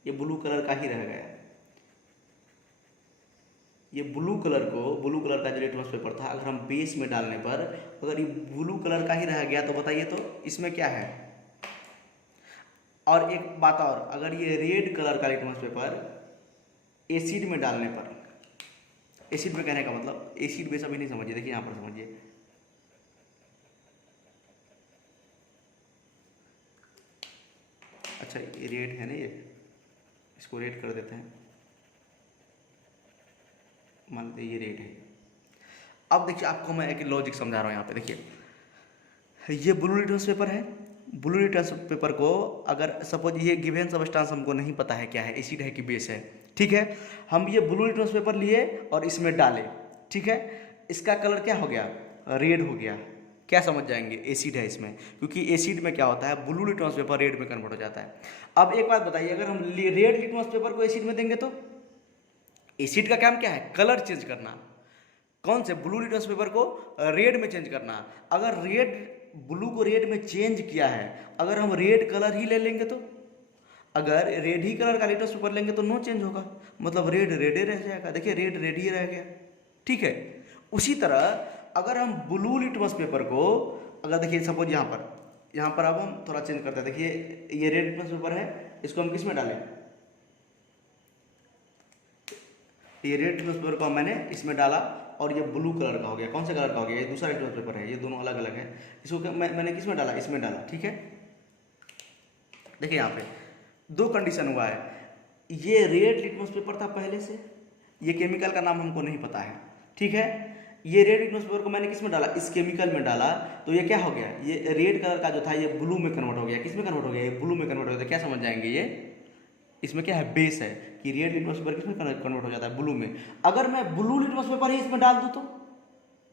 ये ब्लू कलर का ही रह गया। ये ब्लू कलर का जो लिटमस पेपर था, अगर हम बेस में डालने पर अगर ये ब्लू कलर का ही रह गया तो बताइए तो इसमें क्या है? और एक बात और, अगर ये रेड कलर का लिटमस पेपर एसिड में डालने पर, एसिड में कहने का मतलब एसिड बेस अभी नहीं समझिए, देखिए यहाँ पर समझिए, अच्छा ये रेड है ना, ये इसको रेड कर देते हैं, मान लेते ये रेड है। अब देखिए आपको मैं एक लॉजिक समझा रहा हूँ यहाँ पे, देखिए ये ब्लू लिटमस पेपर है। ब्लू लिटमस पेपर को अगर सपोज ये गिवन सब्सटेंस हमको नहीं पता है क्या है, एसिड है कि बेस है, ठीक है, हम ये ब्लू लिटमस पेपर लिए और इसमें डाले, ठीक है, इसका कलर क्या हो गया, रेड हो गया। क्या समझ जाएंगे, एसिड है इसमें, क्योंकि एसिड में क्या होता है, ब्लू लिटमस पेपर रेड में कन्वर्ट हो जाता है। अब एक बात बताइए, अगर हम रेड लिटमस पेपर को एसिड में देंगे तो एसिड का काम क्या है, कलर चेंज करना। कौन से, ब्लू लिटमस पेपर को रेड में चेंज करना। अगर रेड ब्लू को रेड में चेंज किया है, अगर हम रेड कलर ही ले लेंगे तो, अगर रेड ही कलर का लिटमस पेपर लेंगे तो नो चेंज होगा, मतलब रेड रेड ही रह जाएगा। देखिए रेड रेड ही रह गया, ठीक है। उसी तरह अगर हम ब्लू लिटमस पेपर को, अगर देखिए सपोज यहाँ पर अब हम थोड़ा चेंज करते हैं, देखिए ये रेड लिटमस पेपर है, इसको हम किस में डालें, ये रेड लिटमस पेपर को मैंने इसमें डाला और ये ब्लू कलर का हो गया। कौन से कलर का हो गया, ये दूसरा लिटमस पेपर है, ये दोनों अलग अलग है। इसको मैंने किस में डाला, इसमें डाला, ठीक है। देखिए यहाँ पे दो कंडीशन हुआ है, ये रेड लिटमस पेपर था पहले से, ये केमिकल का नाम हमको नहीं पता है, ठीक है। ये रेड लिटमस पेपर को मैंने किस में डाला, इस केमिकल में डाला, तो ये क्या हो गया, ये रेड कलर का जो था ये ब्लू में कन्वर्ट हो गया। किस में कन्वर्ट हो गया, ये ब्लू में कन्वर्ट हो गया। क्या समझ जाएंगे, ये इसमें क्या है, बेस है, कि रेड लिटमस पेपर किसमें कन्वर्ट हो जाता है, ब्लू में। अगर मैं ब्लू लिटमस पेपर ही इसमें डाल दूं तो,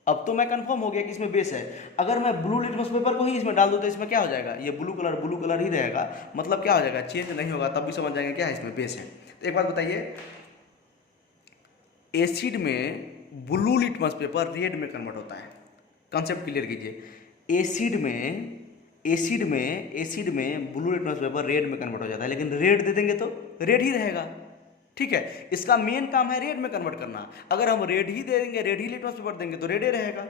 अब तो मैं कंफर्म हो गया कि इसमें बेस है। अगर मैं ब्लू लिटमस पेपर को ही इसमें डाल दूं तो इसमें क्या हो जाएगा, ये ब्लू कलर ही रहेगा, मतलब क्या हो जाएगा, चेंज नहीं होगा। तब भी समझ जाएंगे क्या है, इसमें बेस है। तो एक बात बताइए, एसिड में ब्लू लिटमस पेपर रेड में कन्वर्ट होता है, कॉन्सेप्ट क्लियर कीजिए। एसिड में ब्लू लिटमस पेपर रेड में कन्वर्ट हो जाता है, लेकिन रेड दे देंगे तो रेड ही रहेगा, ठीक है। इसका मेन काम है रेड में कन्वर्ट करना। अगर हम रेड ही दे देंगे, रेड ही लिटमस पेपर देंगे तो रेड ही रहेगा,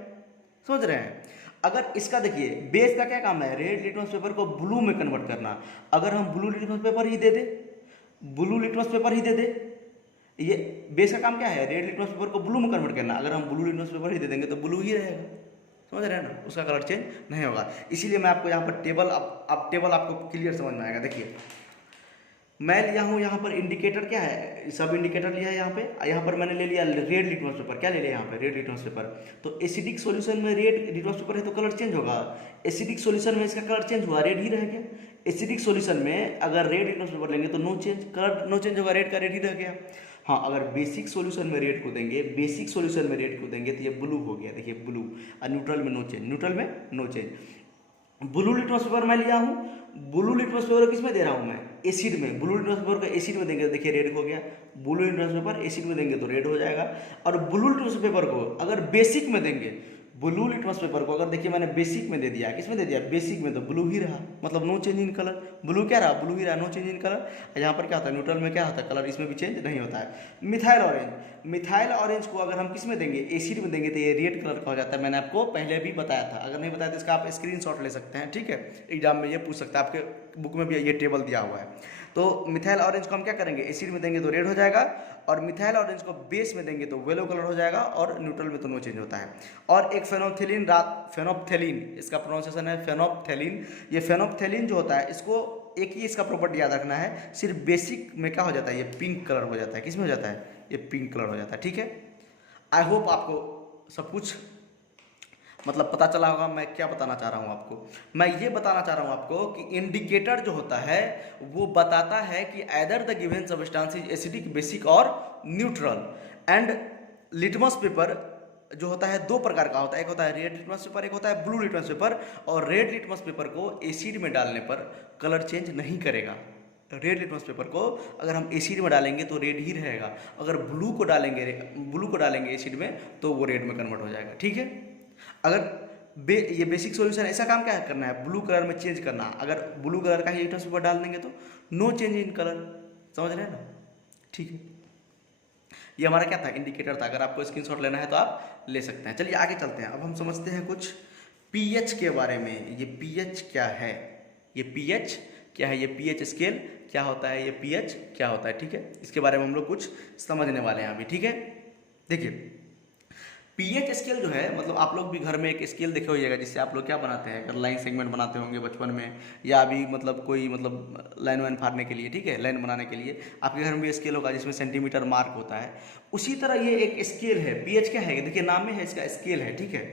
समझ रहे हैं। अगर इसका देखिए बेस का क्या काम है, रेड लिटमस पेपर को ब्लू में कन्वर्ट करना। अगर हम ब्लू लिटमस पेपर ही दे दे, ये बेस का काम क्या है, रेड लिटमस पेपर को ब्लू में कन्वर्ट करना। अगर हम ब्लू लिटमस पेपर ही दे देंगे तो ब्लू ही रहेगा, समझ रहे हैं ना, उसका कलर चेंज नहीं होगा। इसीलिए मैं आपको यहाँ पर टेबल, अब टेबल आपको क्लियर समझ में आएगा। देखिए मैं लिया हूँ यहाँ पर इंडिकेटर, क्या है, सब इंडिकेटर लिया है यहाँ पर मैंने ले लिया रेड लिटमस पेपर। क्या ले लिया यहाँ पे, रेड लिटमस पेपर। तो एसिडिक सॉल्यूशन में रेड लिटमस पेपर है तो कलर चेंज होगा, एसिडिक सॉल्यूशन में इसका कलर चेंज हुआ, रेड ही रह गया। एसिडिक सॉल्यूशन में अगर रेड लिटमस पेपर लेंगे तो no change, colour no change होगा, रेड का रेड ही रह गया। हाँ, अगर बेसिक सॉल्यूशन में रेड को देंगे तो ये ब्लू हो गया, देखिए ब्लू, और न्यूट्रल में no change. Blue litmus paper मैं लिया हूँ, ब्लू लिटमस पेपर किस में दे रहा हूँ मैं, एसिड में। ब्लू लिटमस पेपर को एसिड में देंगे तो देखिए रेड हो गया, ब्लू लिटमस पेपर एसिड में देंगे तो रेड हो जाएगा। और ब्लू लिटमस पेपर को अगर बेसिक में देंगे, ब्लू लिटमस पेपर को अगर देखिए मैंने बेसिक में दे दिया, किसमें दे दिया, बेसिक में, तो ब्लू ही रहा, मतलब no change in colour. Blue क्या रहा, ब्लू ही रहा, नो चेंज इन कलर। यहाँ पर क्या होता है, न्यूट्रल में क्या होता है, कलर इसमें भी चेंज नहीं होता है। मिथाइल ऑरेंज को अगर हम किस में देंगे, एसिड में देंगे तो ये रेड कलर का हो जाता है। मैंने आपको पहले भी बताया था, अगर नहीं बताया तो इसका आप स्क्रीनशॉट ले सकते हैं, ठीक है। एग्जाम में ये पूछ सकता है, आपके बुक में भी ये टेबल दिया हुआ है। तो मिथाइल ऑरेंज को हम क्या करेंगे, एसिड में देंगे तो रेड हो जाएगा, और मिथाइल ऑरेंज को बेस में देंगे तो येलो कलर हो जाएगा, और न्यूट्रल में तो नो चेंज होता है। और एक फेनोप्थेलिन, इसका प्रोनाउंसिएशन है फेनोप्थेलिन। ये फेनोप्थेलिन जो होता है, इसको एक ही इसका प्रॉपर्टी याद रखना है, सिर्फ बेसिक में क्या हो जाता है, ये पिंक कलर हो जाता है। किस में हो जाता है, ये पिंक कलर हो जाता है, ठीक है। आई होप आपको सब कुछ मतलब पता चला होगा मैं क्या बताना चाह रहा हूँ आपको। मैं ये बताना चाह रहा हूँ आपको कि इंडिकेटर जो होता है वो बताता है कि either the given substance is acidic, basic और न्यूट्रल। एंड लिटमस पेपर जो होता है दो प्रकार का होता है, एक होता है रेड लिटमस पेपर, एक होता है ब्लू लिटमस पेपर। और रेड लिटमस पेपर को एसिड में डालने पर कलर चेंज नहीं करेगा। रेड लिटमस पेपर को अगर हम एसिड में डालेंगे तो रेड ही रहेगा, अगर ब्लू को डालेंगे एसिड में तो वो रेड में कन्वर्ट हो जाएगा, ठीक है। अगर ये बेसिक सॉल्यूशन ऐसा काम क्या करना है, ब्लू कलर में चेंज करना। अगर ब्लू कलर का ही लिटमस पेपर डाल देंगे तो नो चेंज इन कलर, समझ रहे हैं ना, ठीक है। ये हमारा क्या था, इंडिकेटर था। अगर आपको स्क्रीनशॉट लेना है तो आप ले सकते हैं। चलिए आगे चलते हैं। अब हम समझते हैं कुछ पीएच के बारे में। ये पीएच क्या है, ये पीएच क्या है, ये पीएच स्केल क्या होता है, ये पीएच क्या होता है, ठीक है। इसके बारे में हम लोग कुछ समझने वाले हैं अभी, ठीक है। देखिए पीएच स्केल जो है, मतलब आप लोग भी घर में एक स्केल देखे होइएगा जिससे आप लोग क्या बनाते हैं, अगर लाइन सेगमेंट बनाते होंगे बचपन में, या अभी मतलब कोई मतलब लाइन वाइन फाड़ने के लिए, ठीक है, लाइन बनाने के लिए आपके घर में भी स्केल होगा जिसमें सेंटीमीटर मार्क होता है। उसी तरह ये एक स्केल है। पीएच क्या है, देखिए नाम में है इसका स्केल है, ठीक है।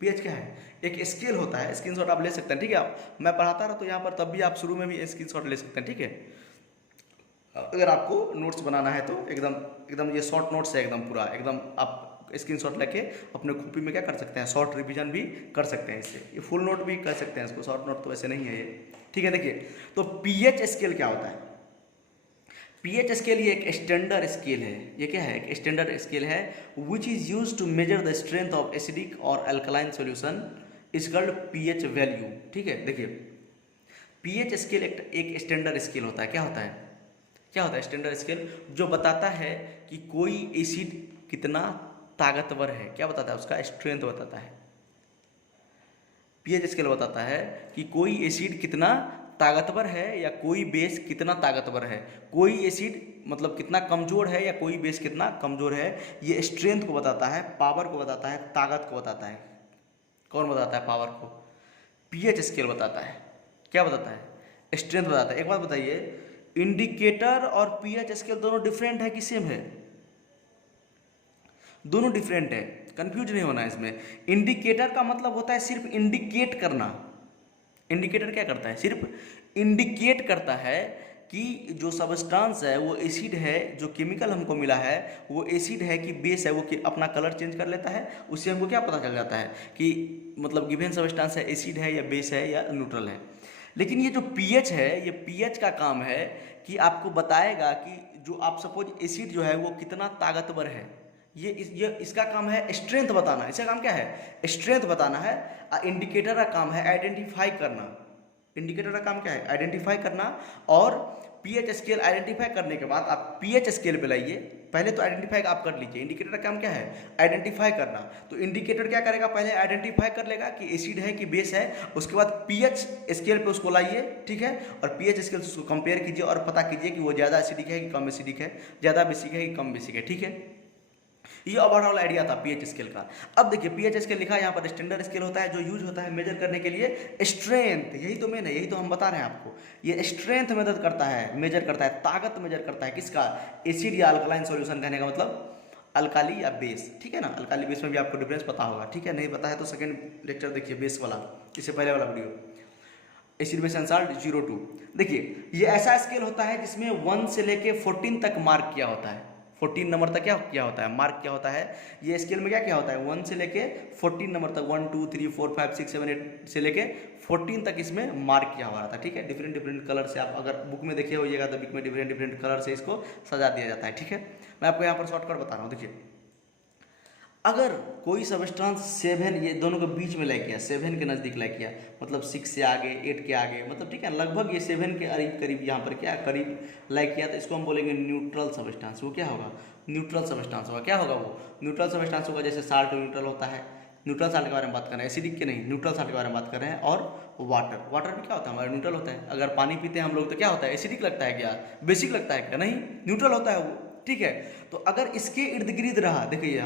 पीएच क्या है, एक स्केल होता है। स्क्रीनशॉट आप ले सकते हैं, ठीक है। मैं पढ़ाता रहा तो यहाँ पर तब भी आप शुरू में भी स्क्रीनशॉट ले सकते हैं, ठीक है। अगर आपको नोट्स बनाना है तो एकदम एकदम ये शॉर्ट नोट्स है, एकदम पूरा एकदम आप स्क्रीनशॉट लेके अपने कॉपी में क्या कर सकते हैं, शॉर्ट रिवीजन भी कर सकते हैं इससे। ये फुल नोट भी कर सकते हैं इसको, शॉर्ट नोट तो वैसे नहीं है ये, ठीक है। देखिए तो पीएच स्केल क्या होता है। पीएच स्केल ये एक स्टैंडर्ड स्केल है। ये क्या है, एक स्टैंडर्ड स्केल है which is use to measure the strength of acidic और alkaline solution is called pH value, ठीक है। देखिए पीएच स्केल एक स्टैंडर्ड स्केल होता है। क्या होता है, क्या होता है स्टैंडर्ड स्केल, जो बताता है कि कोई एसिड कितना ताकतवर है। क्या बताता है, उसका स्ट्रेंथ बताता है। पीएच स्केल बताता है कि कोई एसिड कितना ताकतवर है या कोई बेस कितना ताकतवर है। कोई एसिड मतलब कितना कमजोर है या कोई बेस कितना कमजोर है। ये स्ट्रेंथ को बताता है, पावर को बताता है, ताकत को बताता है। कौन बताता है पावर को, पीएच स्केल बताता है। क्या बताता है, स्ट्रेंथ बताता है। एक बात बताइए, इंडिकेटर और पीएच स्केल दोनों डिफरेंट है कि सेम है, दोनों डिफरेंट है, कंफ्यूज नहीं होना है इसमें। इंडिकेटर का मतलब होता है सिर्फ इंडिकेट करना। इंडिकेटर क्या करता है, सिर्फ इंडिकेट करता है कि जो सबस्टांस है वो एसिड है, जो केमिकल हमको मिला है वो एसिड है कि बेस है, वो अपना कलर चेंज कर लेता है। उससे हमको क्या पता चल जाता है कि मतलब गिवन सबस्टांस है, एसिड है या बेस है या न्यूट्रल है। लेकिन ये जो पीएच है, ये पीएच का काम है कि आपको बताएगा कि जो आप सपोज एसिड जो है वो कितना ताकतवर है। ये इसका काम है स्ट्रेंथ बताना। इसका काम क्या है, स्ट्रेंथ बताना है। इंडिकेटर का काम है आइडेंटिफाई करना। इंडिकेटर का काम क्या है, आइडेंटिफाई करना। और पीएच स्केल आइडेंटिफाई करने के बाद आप पीएच स्केल पे लाइए। पहले तो आइडेंटिफाई आप कर लीजिए, इंडिकेटर का काम क्या है, आइडेंटिफाई करना। तो इंडिकेटर क्या करेगा, पहले आइडेंटिफाई कर लेगा कि एसिड है कि बेस है। उसके बाद पीएच स्केल पे उसको लाइए, ठीक है। और पीएच स्केल से उसको कंपेयर कीजिए और पता कीजिए कि वो ज़्यादा एसिडिक है कि कम एसिडिक है, ज़्यादा बेसिक है कि कम बेसिक है, ठीक है। ये ओवरऑल आइडिया था पीएच स्केल का। अब देखिए पीएच स्केल लिखा है यहाँ पर, स्टैंडर्ड स्केल होता है जो यूज होता है मेजर करने के लिए स्ट्रेंथ। यही तो मेन है, यही तो हम बता रहे हैं आपको। ये स्ट्रेंथ मदद करता है, मेजर करता है, ताकत मेजर करता है किसका, एसिड या अल्कलाइन सॉल्यूशन। कहने का मतलब अल्काली या बेस, ठीक है ना। अल्काली बेस में भी आपको डिफरेंस पता होगा, ठीक है। नहीं पता है तो सेकंड लेक्चर देखिए बेस वाला, इससे पहले वाला video, acid base and salt 0 to। देखिए ये ऐसा स्केल होता है जिसमें 1 से लेके 14 तक मार्क किया होता है। 14 नंबर तक क्या होता है, मार्क क्या होता है। ये स्केल में क्या होता है, 1 से लेके 14 नंबर तक, 1 2 3 4 5 6 7 8 से लेके 14 तक इसमें मार्क किया हुआ था, ठीक है। डिफरेंट डिफरेंट कलर से, आप अगर बुक में देखे होइएगा तो बुक में डिफरेंट डिफरेंट कलर से इसको सजा दिया जाता है, ठीक है। मैं आपको यहाँ पर शॉर्टकट बता रहा हूँ। देखिए अगर कोई सबस्टांस 7, ये दोनों के बीच में लाइक किया, 7 के नज़दीक लाइक किया, मतलब 6 से आगे, 8 के आगे, मतलब ठीक है, लगभग ये 7 के करीब यहाँ पर क्या करीब लाइक किया, तो इसको हम बोलेंगे न्यूट्रल सबस्टांस। वो क्या होगा, न्यूट्रल सबस्टांस होगा। क्या होगा वो, न्यूट्रल सबस्टांस होगा। जैसे साल्ट न्यूट्रल होता है, न्यूट्रल साल्ट के बारे में बात कर रहे हैं, एसिडिक के नहीं, न्यूट्रल साल्ट के बारे में बात कर रहे हैं। और वाटर भी क्या होता है, हमारा न्यूट्रल होता है। अगर पानी पीते हैं हम लोग तो क्या होता है, एसिडिक लगता है क्या, बेसिक लगता है क्या, नहीं, न्यूट्रल होता है वो, ठीक है। तो अगर इसके इर्द गिर्द रहा, देखिए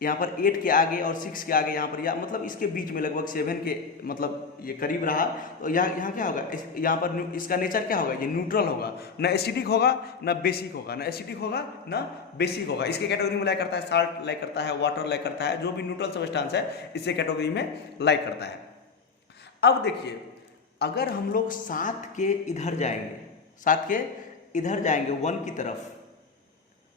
यहाँ पर 8 के आगे और 6 के आगे, यहाँ पर या मतलब इसके बीच में लगभग 7 के मतलब ये करीब रहा, तो यहाँ क्या होगा, यहाँ पर इसका नेचर क्या होगा, ये न्यूट्रल होगा। ना एसिडिक होगा ना बेसिक होगा, ना एसिडिक होगा ना बेसिक होगा। इसके कैटेगरी में लाइक करता है साल्ट, लाइक करता है वाटर, लाइक करता है, जो भी न्यूट्रल सबस्टांस है इसे कैटेगरी में लाइक करता है। अब देखिए अगर हम लोग 7 के इधर जाएंगे, 7 के इधर जाएंगे 1 की तरफ,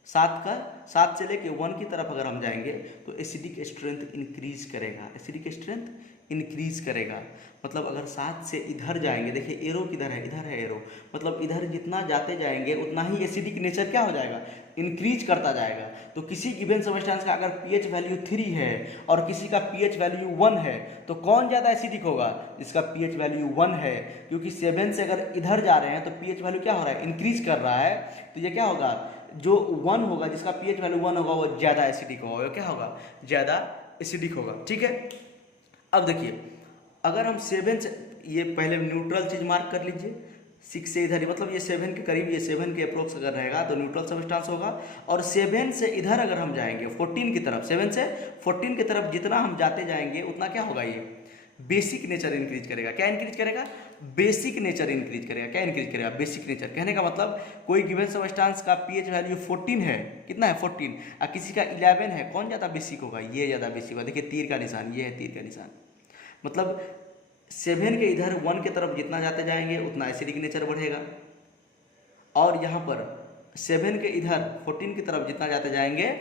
7 से लेके 1 की तरफ अगर हम जाएंगे तो एसिडिक स्ट्रेंथ इंक्रीज करेगा, एसिडिक स्ट्रेंथ इंक्रीज करेगा। मतलब अगर 7 से इधर जाएंगे, देखिए एरो किधर है, इधर है एरो, मतलब इधर जितना जाते जाएंगे उतना ही एसिडिक नेचर क्या हो जाएगा, इंक्रीज करता जाएगा। तो किसी गिवन सबस्टेंस का अगर पीएच वैल्यू 3 है और किसी का पीएच वैल्यू 1 है, तो कौन ज़्यादा एसिडिक होगा, जिसका पीएच वैल्यू 1 है। क्योंकि 7 से अगर इधर जा रहे हैं तो पीएच वैल्यू क्या हो रहा है, इंक्रीज कर रहा है। तो ये क्या होगा, जो 1 होगा, जिसका पीएच वैल्यू 1 होगा, वो ज़्यादा एसिडिक होगा। क्या होगा, ज़्यादा एसिडिक होगा, ठीक है। अब देखिए अगर हम 7 से, ये पहले न्यूट्रल चीज़ मार्क कर लीजिए, 6 से इधर, मतलब ये 7 के करीब, ये 7 के अप्रोक्स अगर रहेगा तो न्यूट्रल सब्सटेंस होगा। और 7 से इधर अगर हम जाएंगे 14 की तरफ, 7 से 14 की तरफ जितना हम जाते जाएंगे उतना क्या होगा, ये बेसिक नेचर इंक्रीज करेगा। क्या इंक्रीज करेगा? बेसिक नेचर इंक्रीज करेगा। क्या इंक्रीज करेगा? Basic nature. कहने का मतलब कोई गिवन सब्सटेंस का पीएच वैल्यू 14 है, कितना है 14, और किसी का 11 है, कौन ज़्यादा बेसिक होगा? ये ज़्यादा बेसिक होगा। देखिए तीर का निशान, ये है तीर का निशान, मतलब 7 के इधर 1 की तरफ जितना जाते जाएंगे उतना एसिडिक नेचर बढ़ेगा, और यहाँ पर 7 के इधर 14 की तरफ जितना जाते जाएंगे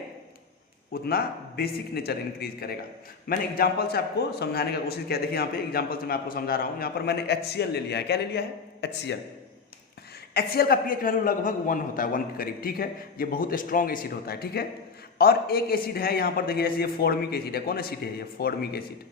उतना बेसिक नेचर इंक्रीज करेगा। मैंने एग्जांपल से आपको समझाने का कोशिश किया। देखिए यहाँ पे एग्जांपल से मैं आपको समझा रहा हूँ। यहाँ पर मैंने HCl ले लिया है। क्या ले लिया है? HCl। HCl का पीएच वैल्यू लगभग 1 होता है, 1 के करीब, ठीक है। ये बहुत स्ट्रॉन्ग एसिड होता है, ठीक है। और एक एसिड है यहाँ पर, देखिए जैसे ये फॉर्मिक एसिड है। कौन एसिड है ये? Formic acid.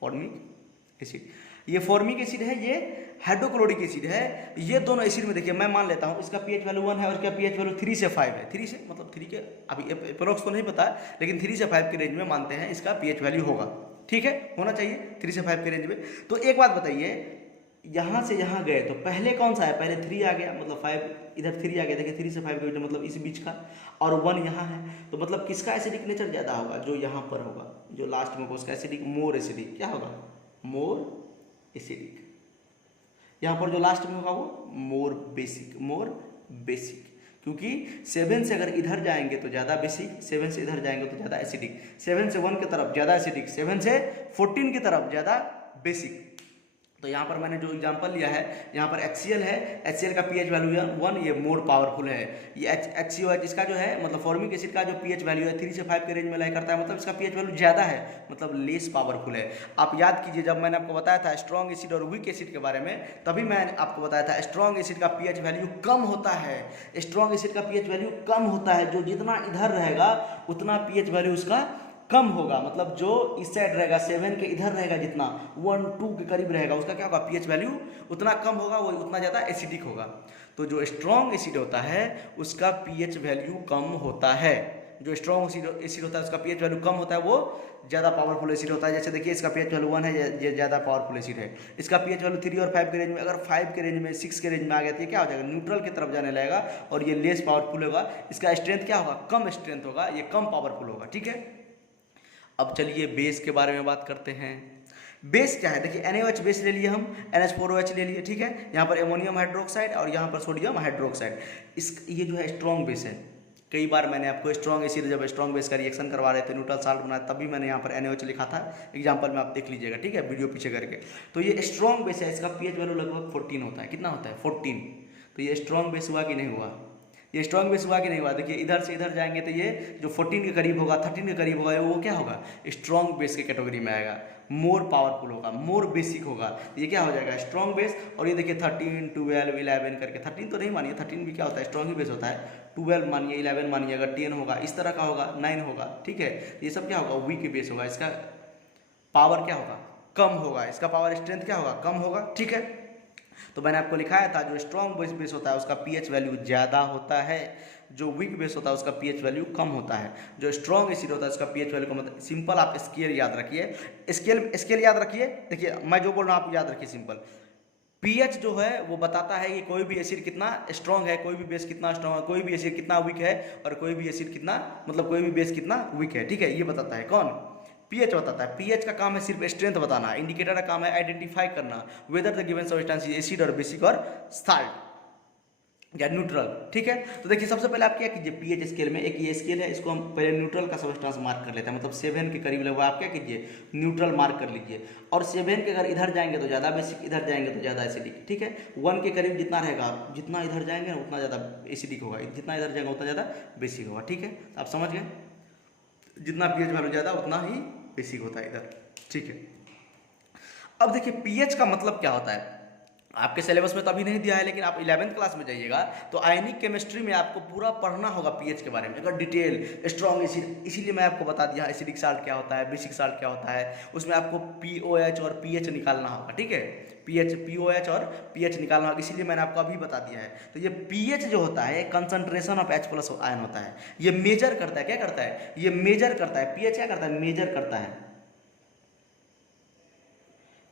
फॉर्मिक एसिड, ये फॉर्मिक एसिड है, ये हाइड्रोक्लोरिक एसिड है। ये दोनों एसिड में देखिए मैं मान लेता हूँ इसका पीएच वैल्यू 1 है और इसका पीएच वैल्यू 3 से 5 है। 3 से मतलब 3 के अभी अप्रोक्स तो नहीं पता, लेकिन 3 से 5 के रेंज में मानते हैं इसका पीएच वैल्यू होगा, ठीक है, होना चाहिए 3 से 5 के रेंज में। तो एक बात बताइए, यहाँ से यहाँ गए तो पहले कौन सा है? पहले 3 आ गया, मतलब 5 इधर 3 आ गया। देखिए 3 से 5 के बीच मतलब इस बीच का, और 1 यहाँ है, तो मतलब किसका एसिडिक नेचर ज़्यादा होगा? जो यहाँ पर होगा, जो लास्ट में होगा उसका एसिडिक, मोर एसिडिक। क्या होगा? More acidic. यहाँ पर जो लास्ट में होगा वो मोर बेसिक, मोर बेसिक। क्योंकि 7 से अगर इधर जाएंगे तो ज़्यादा बेसिक, 7 से इधर जाएंगे तो ज़्यादा एसिडिक, 7 से 1 की तरफ ज़्यादा एसिडिक, 7 से 14 की तरफ ज़्यादा बेसिक। तो यहाँ पर मैंने जो एग्जांपल लिया है, यहाँ पर HCl है, HCl का पीएच वैल्यू 1, ये मोर पावरफुल है। ये HCOH इसका जो है, मतलब फॉर्मिक एसिड का जो पीएच वैल्यू है 3 से 5 के रेंज में लाई करता है, मतलब इसका पीएच वैल्यू ज़्यादा है, मतलब लेस पावरफुल है। आप याद कीजिए जब मैंने आपको बताया था स्ट्रॉन्ग एसिड और वीक एसिड के बारे में, तभी मैंने आपको बताया था स्ट्रॉन्ग एसिड का पीएच वैल्यू कम होता है। स्ट्रॉन्ग एसिड का पीएच वैल्यू कम होता है, जो जितना इधर रहेगा उतना पीएच वैल्यू उसका कम होगा। मतलब जो इस साइड रहेगा 7 के इधर रहेगा जितना 1, 2 के करीब रहेगा उसका क्या होगा? पीएच वैल्यू उतना कम होगा, वो उतना ज़्यादा एसिडिक होगा। तो जो स्ट्रॉन्ग एसिड होता है उसका पीएच वैल्यू कम होता है। जो स्ट्रॉन्ग एसिड होता है उसका पीएच वैल्यू कम होता है, वो ज़्यादा पावरफुल एसिड होता है। जैसे देखिए इसका पीएच वैल्यू 1 है, ये ज़्यादा पावरफुल एसिड है। इसका पीएच वैल्यू 3 और 5 के रेंज में, अगर 5 के रेंज में 6 के रेंज में आ गया तो ये क्या हो जाएगा? न्यूट्रल की तरफ जाने लगेगा, और ये लेस पावरफुल होगा। इसका स्ट्रेंथ क्या होगा? कम स्ट्रेंथ होगा, ये कम पावरफुल होगा, ठीक है। अब चलिए बेस के बारे में बात करते हैं। बेस क्या है? देखिए NaOH बेस ले लिए हम, NH4OH ले लिए, ठीक है। यहाँ पर एमोनियम हाइड्रोक्साइड और यहाँ पर सोडियम हाइड्रोक्साइड। ये जो है स्ट्रॉन्ग बेस है। कई बार मैंने आपको स्ट्रॉन्ग एसिड, जब स्ट्रॉन्ग बेस का रिएक्शन करवा रहे थे, न्यूट्रल साल्ट बनाया, तभी मैंने यहाँ पर NaOH लिखा था। एग्जाम्पल में आप देख लीजिएगा, ठीक है, वीडियो पीछे करके। तो ये स्ट्रॉन्ग बेस है, इसका पीएच वैल्यू लगभग 14 होता है। कितना होता है? 14। तो ये स्ट्रॉन्ग बेस हुआ कि नहीं हुआ? ये स्ट्रॉन्ग बेस हुआ कि नहीं हुआ? देखिए इधर से इधर जाएंगे तो ये जो 14 के करीब होगा, 13 के करीब होगा, वो क्या होगा? स्ट्रॉन्ग बेस के कैटेगरी में आएगा, मोर पावरफुल होगा, मोर बेसिक होगा। ये क्या हो जाएगा? Strong base. और ये देखिए 13, 12, 11 करके, 13 तो नहीं मानिए, 13 भी क्या होता है? स्ट्रॉन्ग ही बेस होता है। 12 मानिए, 11 मानिए, अगर 10 होगा इस तरह का होगा, 9 होगा, ठीक है। ये सब क्या होगा? वीक बेस होगा, इसका पावर क्या होगा? कम होगा, इसका पावर स्ट्रेंथ क्या होगा? कम होगा, ठीक है। तो मैंने आपको लिखाया था जो स्ट्रॉन्ग बेस होता है उसका पीएच वैल्यू ज़्यादा होता है, जो वीक बेस होता है उसका पीएच वैल्यू कम होता है। जो स्ट्रॉन्ग एसिड होता है उसका पीएच वैल्यू कम होता है। सिंपल आप स्केल याद रखिए, स्केल याद रखिए। देखिए मैं जो बोल रहा हूँ आप याद रखिए सिंपल। पीएच जो है वो बताता है कि कोई भी एसिड कितना स्ट्रॉन्ग है, कोई भी बेस कितना स्ट्रॉन्ग है, कोई भी एसिड कितना वीक है, और कोई भी एसिड कितना, मतलब कोई भी बेस कितना वीक है, ठीक है। ये बताता है कौन? पीएच बताता है। पीएच का काम है सिर्फ स्ट्रेंथ बताना, इंडिकेटर का काम है आइडेंटिफाई करना whether the given substance is acid और बेसिक और साल्ट या न्यूट्रल, ठीक है। तो देखिए सबसे पहले आप क्या कीजिए, पीएच स्केल में एक ये स्केल है, इसको हम पहले न्यूट्रल का सब्सटेंस मार्क कर लेते हैं, मतलब 7 के करीब लगभग आप क्या कीजिए? न्यूट्रल मार्क कर लीजिए। और 7 के अगर इधर जाएंगे तो ज़्यादा बेसिक, इधर जाएंगे तो ज़्यादा एसिडिक, ठीक है। 1 के करीब जितना रहेगा, जितना इधर जाएंगे उतना ज़्यादा एसिडिक होगा, जितना इधर जाएगा उतना ज़्यादा बेसिक होगा, ठीक है। आप समझ गए? जितना पीएच वैल्यू ज़्यादा उतना ही बेसिक होता है इधर, ठीक है। अब देखिए पीएच का मतलब क्या होता है, आपके सिलेबस में तो अभी नहीं दिया है, लेकिन आप 11th क्लास में जाइएगा तो आयनिक केमिस्ट्री में आपको पूरा पढ़ना होगा पीएच के बारे में, अगर डिटेल स्ट्रॉन्ग एसिड। इसीलिए मैं आपको बता दिया एसिडिक साल्ट क्या होता है, बेसिक साल्ट क्या होता है, उसमें आपको पीओएच और पीएच निकालना होगा, ठीक है। पीओएच और पीएच निकालना होगा, इसीलिए मैंने आपको अभी बता दिया है। तो ये पीएच जो होता है कंसंट्रेशन ऑफ H+ आयन होता है, ये मेजर करता है, क्या करता है? ये मेजर करता है। पीएच क्या करता है? मेजर करता है।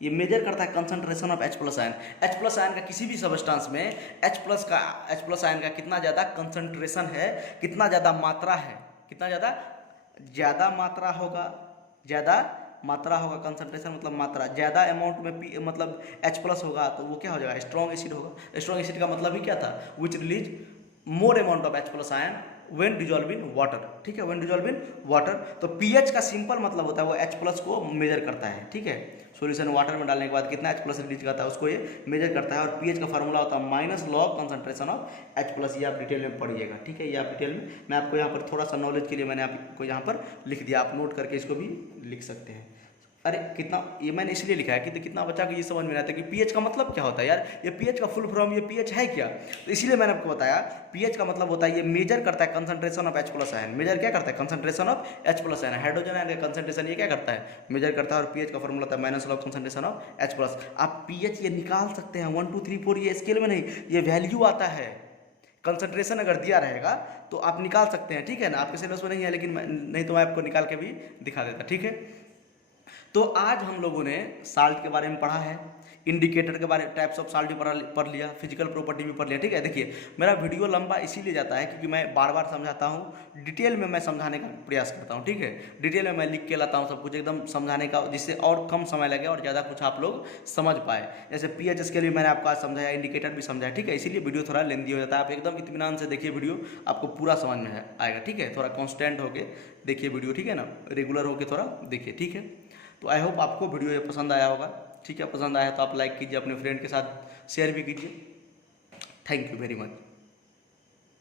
ये मेजर करता है concentration of H plus ion. H plus ion का किसी भी सबस्टांस में H प्लस आयन का कितना ज़्यादा कंसंट्रेशन है, कितना ज़्यादा मात्रा है, कितना ज़्यादा मात्रा होगा कंसंट्रेशन मतलब मात्रा, ज़्यादा अमाउंट में पी मतलब H प्लस होगा तो वो क्या हो जाएगा, स्ट्रॉन्ग एसिड होगा। स्ट्रॉन्ग एसिड का मतलब ही क्या था, विच release more amount of H plus ion when dissolve in water, ठीक है, व्हेन डिजॉल्व इन वाटर। तो पीएच का सिंपल मतलब होता है वो H प्लस को मेजर करता है, ठीक है, सॉल्यूशन वाटर में डालने के बाद कितना H प्लस रिलीज करता है उसको ये मेजर करता है। और पीएच का फार्मूला होता है minus log concentration of H plus. ये आप डिटेल में पढ़िएगा, ठीक है, ये आप डिटेल में, मैं आपको यहाँ पर थोड़ा सा नॉलेज के लिए मैंने आपको यहाँ पर लिख दिया, आप नोट करके इसको भी लिख सकते हैं। अरे कितना, ये मैंने इसलिए लिखा है कि कितना बच्चा को ये समझ में आता है कि पीएच का मतलब क्या होता है यार, ये पीएच का फुल फॉर्म, ये पीएच है क्या, तो इसीलिए मैंने आपको बताया पीएच का मतलब होता है ये मेजर करता है concentration of H plus ion. Measure क्या करता है, concentration of H plus ion, hydrogen ion का कंसंट्रेशन ये क्या करता है, मेजर करता है। और पीएच का फॉर्मूला होता है minus log concentration of H plus. आप पीएच ये निकाल सकते हैं 1 2 3 4, ये स्केल में नहीं, ये वैल्यू आता है, कंसंट्रेशन अगर दिया रहेगा तो आप निकाल सकते हैं, ठीक है ना। आपके सिलेबस में नहीं है लेकिन नहीं तो मैं आपको निकाल के भी दिखा देता, ठीक है। तो आज हम लोगों ने साल्ट के बारे में पढ़ा है, इंडिकेटर के बारे में, टाइप्स ऑफ साल्ट भी पढ़ लिया, फिजिकल प्रॉपर्टी भी पढ़ लिया, ठीक है। देखिए मेरा वीडियो लंबा इसीलिए जाता है क्योंकि मैं बार बार समझाता हूँ, डिटेल में मैं समझाने का प्रयास करता हूँ, ठीक है। डिटेल में मैं लिख के लाता हूँ सब कुछ एकदम समझाने का, जिससे और कम समय लगे और ज़्यादा कुछ आप लोग समझ पाए। जैसे पीएच के लिए मैंने आपको आज समझाया, इंडिकेटर भी समझाया, ठीक है। इसीलिए वीडियो थोड़ा लेंदी हो जाता है, आप एकदम इत्मीनान से देखिए वीडियो, आपको पूरा समझ में आएगा, ठीक है। थोड़ा कॉन्स्टेंट होके देखिए वीडियो, ठीक है ना, रेगुलर होके थोड़ा देखिए, ठीक है। तो आई होप आपको वीडियो ये पसंद आया होगा, ठीक है। पसंद आया तो आप लाइक कीजिए, अपने फ्रेंड के साथ शेयर भी कीजिए। Thank you very much.